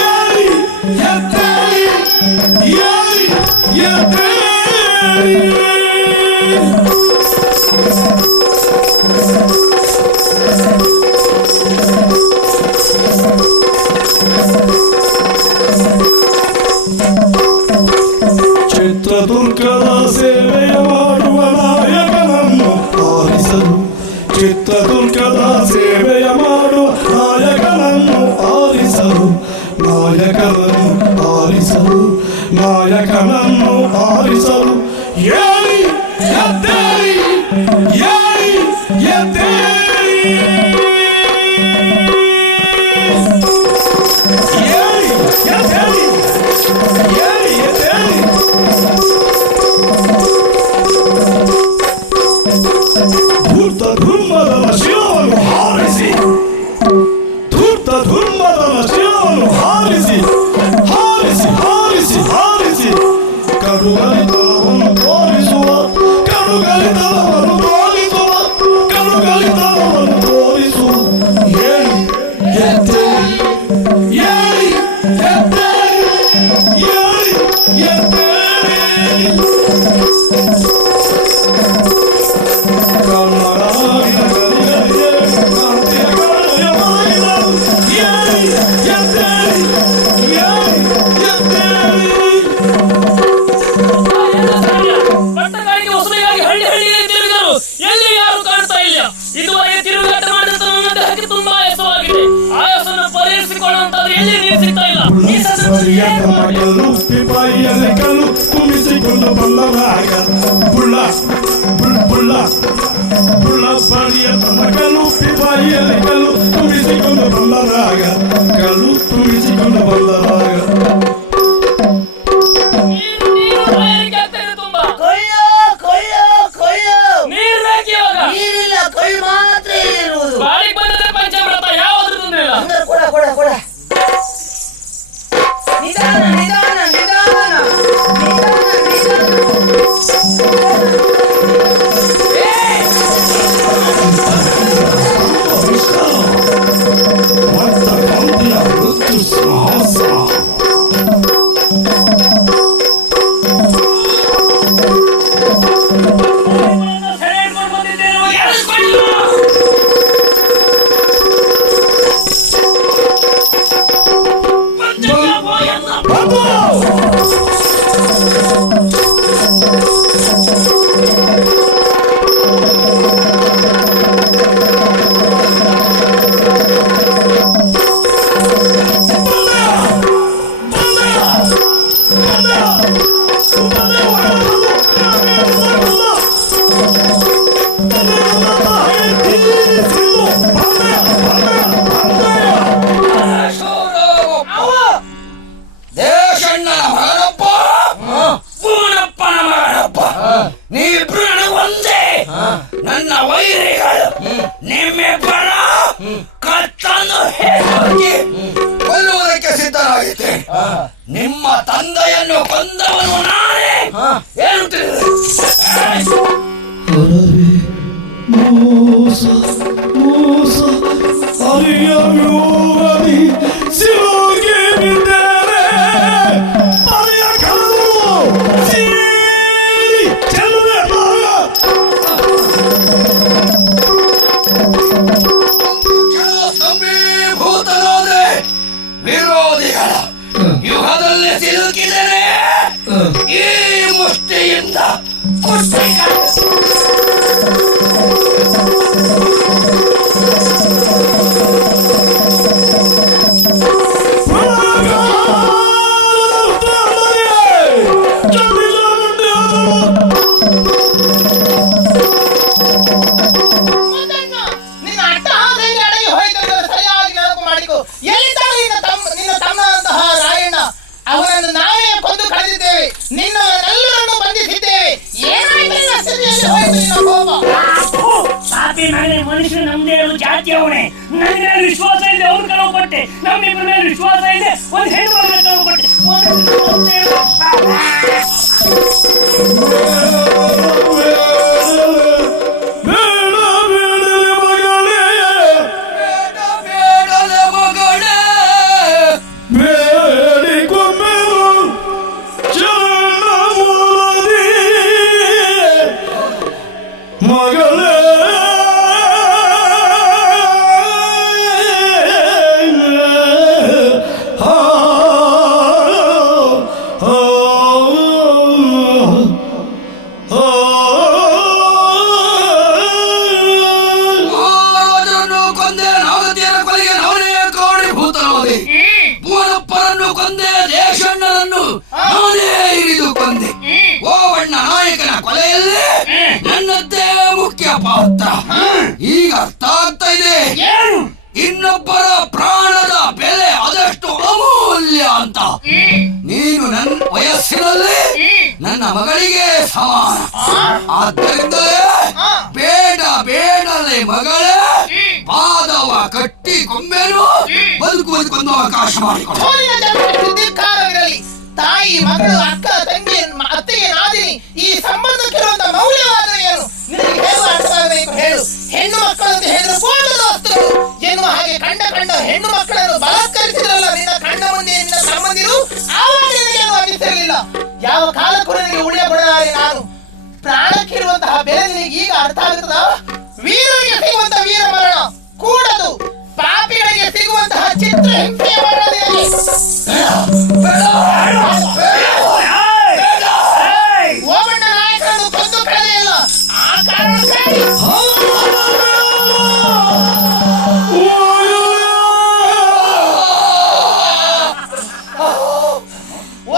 ಏಳಿ ಚಿತ್ರದುರ್ಗದ ಸೇವೆಯ ಮಾಡುವ ನಾಯಕನನ್ನು ಆರಿಸಲು, ಚಿತ್ರದುರ್ಗದ ಸೇವೆಯ ಮಾಡುವ ನಾಯಕನನ್ನು ಆರಿಸಲು, ನಾಯಕನನ್ನು ಆರಿಸಲು, ನಾಯಕನನ್ನು ಆರಿಸಲು ಏಳಿ ಎದ್ದೇಳಿ, ಏಳಿ ಎದ್ದೇಳಿ, ಏಳಿ ಎದ್ದೇಳಿ, ಏಳಿ ಎದ್ದೇಳಿ. ಧೂರ್ತ ಧರ್ಮದ ಶಿರವನ್ನು ಹಾರಿಸಿ, ಧೂರ್ತ ಧರ್ಮದ ಶಿರವನ್ನು ಹಾರಿಸಿ, ಹಾರಿಸಿ ಹಾರಿಸಿ ಹಾರಿಸಿ ಕಡುಗಲಿತನವನ್ನು ತೋರಿಸುವ, ಕಡುಗಲಿತನವನ್ನು ತೋರಿಸುವ, ಕಡುಗಲಿತನವನ್ನು ತೋರಿಸುವ ಏಳಿ ಎದ್ದೇಳಿ, ಏಳಿ ಎದ್ದೇಳಿ, ಏಳಿ ಎದ್ದೇಳಿ. ಪಟ್ಟಣಗಳಿಗೆ ಹೊಸದಾಗಿ ಹಳ್ಳಿ ಹಳ್ಳಿಯಲ್ಲಿ ತಿರುಗಿದರು, ಎಲ್ಲಿ ಯಾರು ಕಾಣ್ತಾ ಇಲ್ಲ. ಇದುವರೆಗೆ ತಿರುಗಾಟ ಮಾಡಿದ ನನ್ನ ದೇಹಕ್ಕೆ ತುಂಬಾ ಆಯಾಸವಾಗಿದೆ. ಆಯಾಸವನ್ನು ಪರಿಹರಿಸಿಕೊಳ್ಳುವಂತಾದ್ರೆ ಎಲ್ಲಿ ನೀರು ಸಿಗ್ತಾ ಇಲ್ಲ. ಈ ಮಗಳು ಪಿಪಾಯಿಯಲ್ಲಿ ಕಲ್ಲು ತುಂಬಿಸಿಕೊಂಡು ಬಂದವಾಗ ಬುಳ್ಳ ಬುಳ್ಳ ಬುಳ್ಳ ಬಳಿಯ ಮಗಳು ಪಿಪಾಯಿಯಲ್ಲಿ ಕಲ್ಲು ತುಂಬಿಸಿಕೊಂಡು ಬಂದವಾಗ, ಕಲ್ಲು ತುಂಬಿಸಿಕೊಂಡು ಬಂದವಾಗ ನೀರು ಬಾಯಾರಿಕೆ ಆಗ್ತಾ ಇದೆ ತುಂಬಾ. ಕೊಯ್ಯೋ ಕೊಯ್ಯೋ ಕೊಯ್ಯೋ. ನೀರು ಬೇಕು ಇವಾಗ. ನೀರಿಲ್ಲ, ಕೊಯ್ಲು ಮಾತ್ರ ಇರುವುದು. ಬಾಳಿಗೆ ಬಂದರೆ ಪಂಚಾಮೃತ ಯಾವುದ್ರೂ ತೊಂದ್ರೆ ಇಲ್ಲ. ಅಂದ್ರೆ ಕೊಡ ಕೊಡ ಕೊಡ. ನಿಧಾನ ನಿಧಾನ ನಿಧಾನ ನಿಧಾನ ನಿಧಾನ. ಭಕ್ತ ಕಾಂತಿಯ ಮೃತ್ಯು ಸಾಹಸ. ಸೆರೆ ಹಿಡ್ಕೊಂಡು ಬಂದಿದ್ದೇನೆ, ಹೋಗಿ ಎಳೆಸ್ಕೊಂಡು. ಬಂದಿಲ್ಲ ಹೋಯನ್ನ. ದೇಶಣ್ಣನ ಮಗನಪ್ಪ, ಪೂನಪ್ಪನ ಮಗನಪ್ಪ, ನೀವಿಬ್ರು ನನಗೆ ಒಂದೇ. ನನ್ನ ವೈರಿಗಳು ನಿಮ್ಮಿಬ್ಬರ ಕತ್ತನ್ನು ಹೇಳಿ ಕೊಲ್ಲುವುದಕ್ಕೆ ಸಿದ್ಧರಾಗಿದ್ದೆ. ನಿಮ್ಮ ತಂದೆಯನ್ನು ಕೊಂದವನು ನಾನೇ. ಏನು ತಿಳಿದು ಮೋಸ ಮೋಸ ಅರಿಯವಿರುವದಿ ಸಿಲುಕಿ ಬಿದ್ದರೆ ಅರಿಯ ಕಳೆದು ಸೀರಿ ಚೆಲ್ಲುವೆ ಮಗ. ಸಂಭೀಭೂತನಾದೆ ವಿರೋಧಿಗಳ ಯುಗದಲ್ಲಿ ಸಿಲುಕಿದರೆ ಈ ಮುಷ್ಟಿಯಿಂದ ಕುಷ್ಟಿ ನಿನ್ನ ಅಟ್ಟಹಾಸದಲ್ಲಿ ಅಡಗಿ ಹೋಯ್ತು ಎಂದು ಸರಿಯಾಗಿ ನೆನಪು ಮಾಡಿಕೊ. ಎಲ್ಲಿದ್ದಾನೆ ನಿನ್ನ ತಮ್ಮನಂತಹ ರಾಯಣ್ಣ? ಅವನನ್ನು ನಾವೇ ಕೊಂದು ಕಳೆದಿದ್ದೇವೆ, ನಿನ್ನವರೆಲ್ಲರನ್ನು ಬಂಧಿಸಿದ್ದೇವೆ. ಏನಾಯ್ತು ನಿನ್ನ ಸ್ಥಿತಿಯಲ್ಲಿ ಹೋಯ್ತು ನಿನ್ನ ಕೋಪ? ಸಾತಿ ಮೇಲೆ ಮನುಷ್ಯರು ನಮ್ದೇ ಜಾತಿಯವನೇ. ನನ್ನ ಮೇಲೆ ವಿಶ್ವಾಸ ಇದೆ, ಅವ್ರು ಕಳವು ಕೊಟ್ಟೆ. ನಮ್ಮಿಬ್ಬರ ಮೇಲೆ ವಿಶ್ವಾಸ ಇದೆ, ಒಂದು ಹೆಣ್ಣು ಮಗಳ ಕಳವು ಕೊಟ್ಟೆ. ಬೇಡಿಕೊಂಬೆರು ಚರಣ ಮೂಲದಿ ಪಾತ್ರ ಈಗ ಅರ್ಥ ಆಗ್ತಾ ಇದೆ. ಇನ್ನೊಬ್ಬರ ಪ್ರಾಣದ ಬೆಲೆ ಅದೆಷ್ಟು ಅಮೂಲ್ಯ ಅಂತ. ನೀನು ನನ್ನ ವಯಸ್ಸಿನಲ್ಲಿ ನನ್ನ ಮಗಳಿಗೆ ಸಮಾನ. ಆದ್ದರಿಂದಲೇ ಬೇಡಲೇ ಮಗಳೇ, ಪಾದವ ಕಟ್ಟಿ ಕೊಂಬೇನು ಬದುಕುವುದಕ್ಕೊಂದು ಅವಕಾಶ ಮಾಡಿಕೊಳ್ಳಿ. ತಾಯಿ, ಮಗಳು, ಅಕ್ಕ, ತಂಗಿ, ಅತ್ತೆಗೆ ನಾದಿನಿ, ಈ ಸಂಬಂಧಕ್ಕಿರುವಂತ ಮೌಲ್ಯವಾದ ಏನು ನಿನಗೆ ಹೇಳುವ ಅರ್ಥವಾಗಬೇಕು ಹೇಳು. ಹೆಣ್ಣು ಮಕ್ಕಳು ಅಂತ ಹೇಳಿದ್ರೆ ಬೋಧದ ವಸ್ತುಗಳು ಎನ್ನುವ ಹಾಗೆ ಕಂಡ ಹೆಣ್ಣು ಮಕ್ಕಳನ್ನು ಬಲಾತ್ಕರಿಸಿದ್ರಲ್ಲ ನಿನ್ನ ಕಣ್ಣ ಮುಂದೆ ನಿನ್ನ ಸಂಬಂಧಿರು, ಆವಾಗ ನಿನಗೇನು ಅನ್ನಿಸಿರಲಿಲ್ಲ. ಯಾವ ಕಾಲಕ್ಕೂ ನಿನಗೆ ಉಳಿಯಬಡಲಾರೆ ನಾನು. ಪ್ರಾಣಕ್ಕಿರುವಂತಹ ಬೆಲೆ ನಿನಗೆ ಈಗ ಅರ್ಥ ಆಗುತ್ತದ? ವೀರರಿಗೆ ಸಿಗುವಂತ ವೀರ ಮರಣ ಕೂಡದು, ಪಾಪಿಗಳಿಗೆ ಸಿಗುವಂತಹ ಚಿತ್ರ ಹಿಂಸೆಯ ಮರಣದಲ್ಲಿ ಓಬಣ್ಣ ನಾಯಕರನ್ನು ಕೊಂದು ಕಳೆದೆಯಲ್ಲ, ಆ ಕಾರಣಕ್ಕಾಗಿ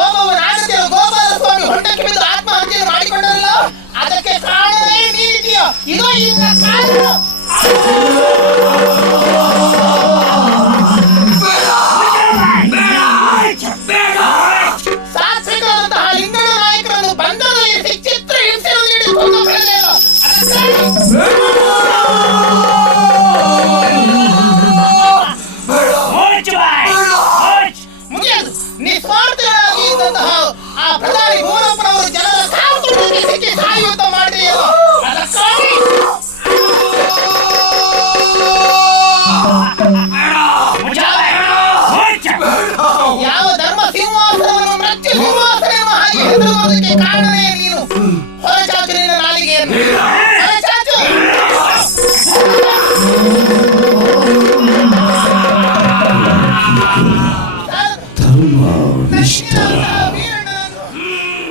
ಓಬವ್ವನಾಗತಿಯ ಗೋಪಾಲ ಸ್ವಾಮಿ ಹೊಂಡಕ್ಕೆ ಬಿದ್ದು ಆತ್ಮಹತ್ಯೆಯನ್ನು ಮಾಡಿಕೊಂಡರಲ್ಲ, ಅದಕ್ಕೆ ಕಾರಣವೇ ನೀಡಿದೆಯೋ ಇದು ಈಗ ಕಾರಣ. ಸಾತ್ವಿಕರಂತಹ ಲಿಂಗನ ನಾಯಕರನ್ನು ಬಂಧನದಲ್ಲಿ ಚಿತ್ರ ಹಿಂಸೆಯನ್ನು ನೀಡಿ ಕೊಂದು ಕಳೆದೆಯಲ್ಲ, ಮುಗಿಯದು. ನಿಸ್ವಾರ್ಥರಾಗಿ ಇದ್ದಂತಹ ಆ ಪ್ರಧಾನಿ ಭುವನಪ್ಪನವರು ಜನರ ಕಾಮುಕರಿಗೆ ಸಿಕ್ಕಿ ಸಾಯುವಂತ ಮಾಡಿದೆಯಲ್ಲ, ಅದಕ್ಕಾಗಿ ಯಾವ ಧರ್ಮ ಸಿಂಹಾಸನವನ್ನು ಮೃತ್ಯು ಸಿಂಹಾಸನ ಎಂಬ ಹಾಗೆ ಹೆದರುವುದಕ್ಕೆ ಕಾರಣವೇ ನೀನು. ಹೊರಚಾಚು ನಿನ್ನ ನಾಲಿಗೆಯನ್ನು, ಹೊರಚಾಚು.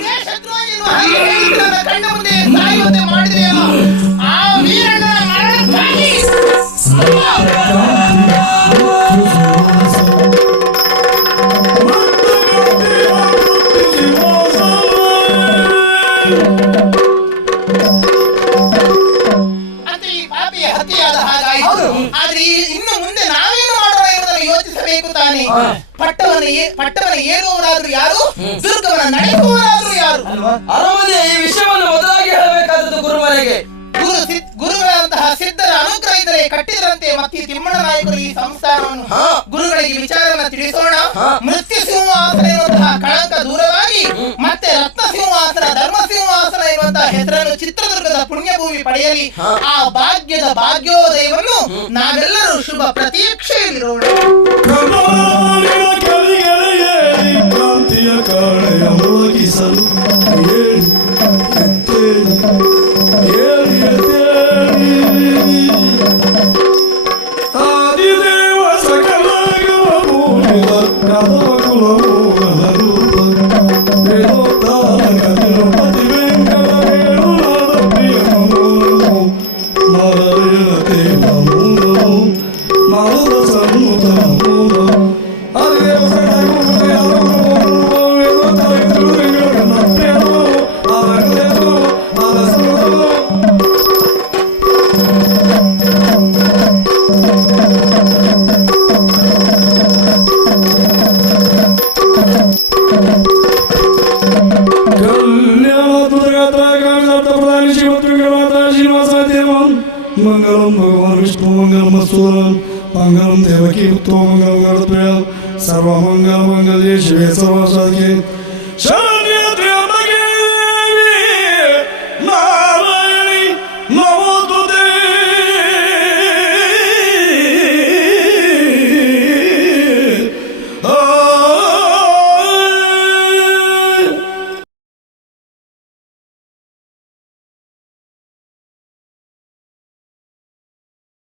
ದೇಶದ್ರೋಹಿ ಎನ್ನುವ ಹಾಗೆ ಹೇಳಿಸಿ ನನ್ನ ಕಣ್ಣ ಮುಂದೆ ಸಾಯುವಂತೆ ಮಾಡಿದೆಯಲ್ಲ, ಆ ವೀರಣ್ಣನ ಮರಣಕ್ಕಾಗಿ ಅಂತ ಈ ಪಾಪಿಯ ಹತ್ಯೆಯಾದ ಹಾಗಾಯಿತು. ಆದ್ರೆ ಇನ್ನು ಮುಂದೆ ನಾವೇನು ಮಾಡೋಣ ಎಂಬುದನ್ನು ಯೋಚಿಸಬೇಕು ತಾನೆ. ಪಟ್ಟವನ ಏರುವವರಾದ್ರೂ ಯಾರು, ದುರ್ಗವನ ನಡೆಸುವವರಾದ್ರೂ ಯಾರು? ಅರಮನೆ ಈ ವಿಷಯವನ್ನು ಮೊದಲಾಗಿ ಹೇಳಬೇಕಾದದ್ದು ಗುರುಮನೆಗೆ. ಗುರುಗಳಂತಹ ಸಿದ್ಧರ ಅನುಗ್ರಹ ಇದ್ದರೆ ಕಟ್ಟಿದರಂತೆ ಮತ್ತೆ ತಿಮ್ಮಣ್ಣ ನಾಯಕರು ಈ ಸಂಸ್ಥಾನವನ್ನು ಗುರುಗಳಿಗೆ ವಿಚಾರನ ತಿಳಿಸೋಣ. ಮೃತ್ಯು ಸಿಂಹಾಸನ ಎನ್ನುವಂತಹ ಕಳಂಕ ದೂರವಾಗಿ ಮತ್ತೆ ರತ್ನ ಸಿಂಹಾಸನ, ಧರ್ಮ ಸಿಂಹಾಸನ ಎನ್ನುವಂತಹ ಹೆಸರನ್ನು ಚಿತ್ರದುರ್ಗದ ಪುಣ್ಯಭೂಮಿ ಪಡೆಯಲಿ. ಆ ಭಾಗ್ಯದ ಭಾಗ್ಯೋದಯವನ್ನು ನಾವೆಲ್ಲರೂ ಶುಭ ಪ್ರತೀಕ್ಷೆಯಲ್ಲಿರೋಣ. ಕ್ರಾಂತಿಯ ಕಾಳೆಯ ಹೋಗಿಸಲು ಏಳಿ ಎದ್ದೇಳಿ, ಏಳಿ ಎದ್ದೇಳಿ. ಆದಿದೇವ ಸಕಲ ಮೂಲ ಕದವ ಕುಲಮೂಲ ರೂಪ ವೇಣೋದ್ಧಾರ ಗಣಪತಿ ವೆಂಕಟ ವೇಣುನಾದ ಪ್ರಿಯ ನಮೋ ನಾರಾಯಣತೆ ನಮೋ ನಮೋ ನಾರದ ಸನ್ನುತ ನಮೋ ನಮೋ. ಆದಿದೇವ ಸಕಲ मंगलम भगवान विष्णु मंगलम मसूरम मंगलम देवकी पुत्रो मंगलम गणपति सर्वमंगल मंगल्ये शिवे सर्वसाधिके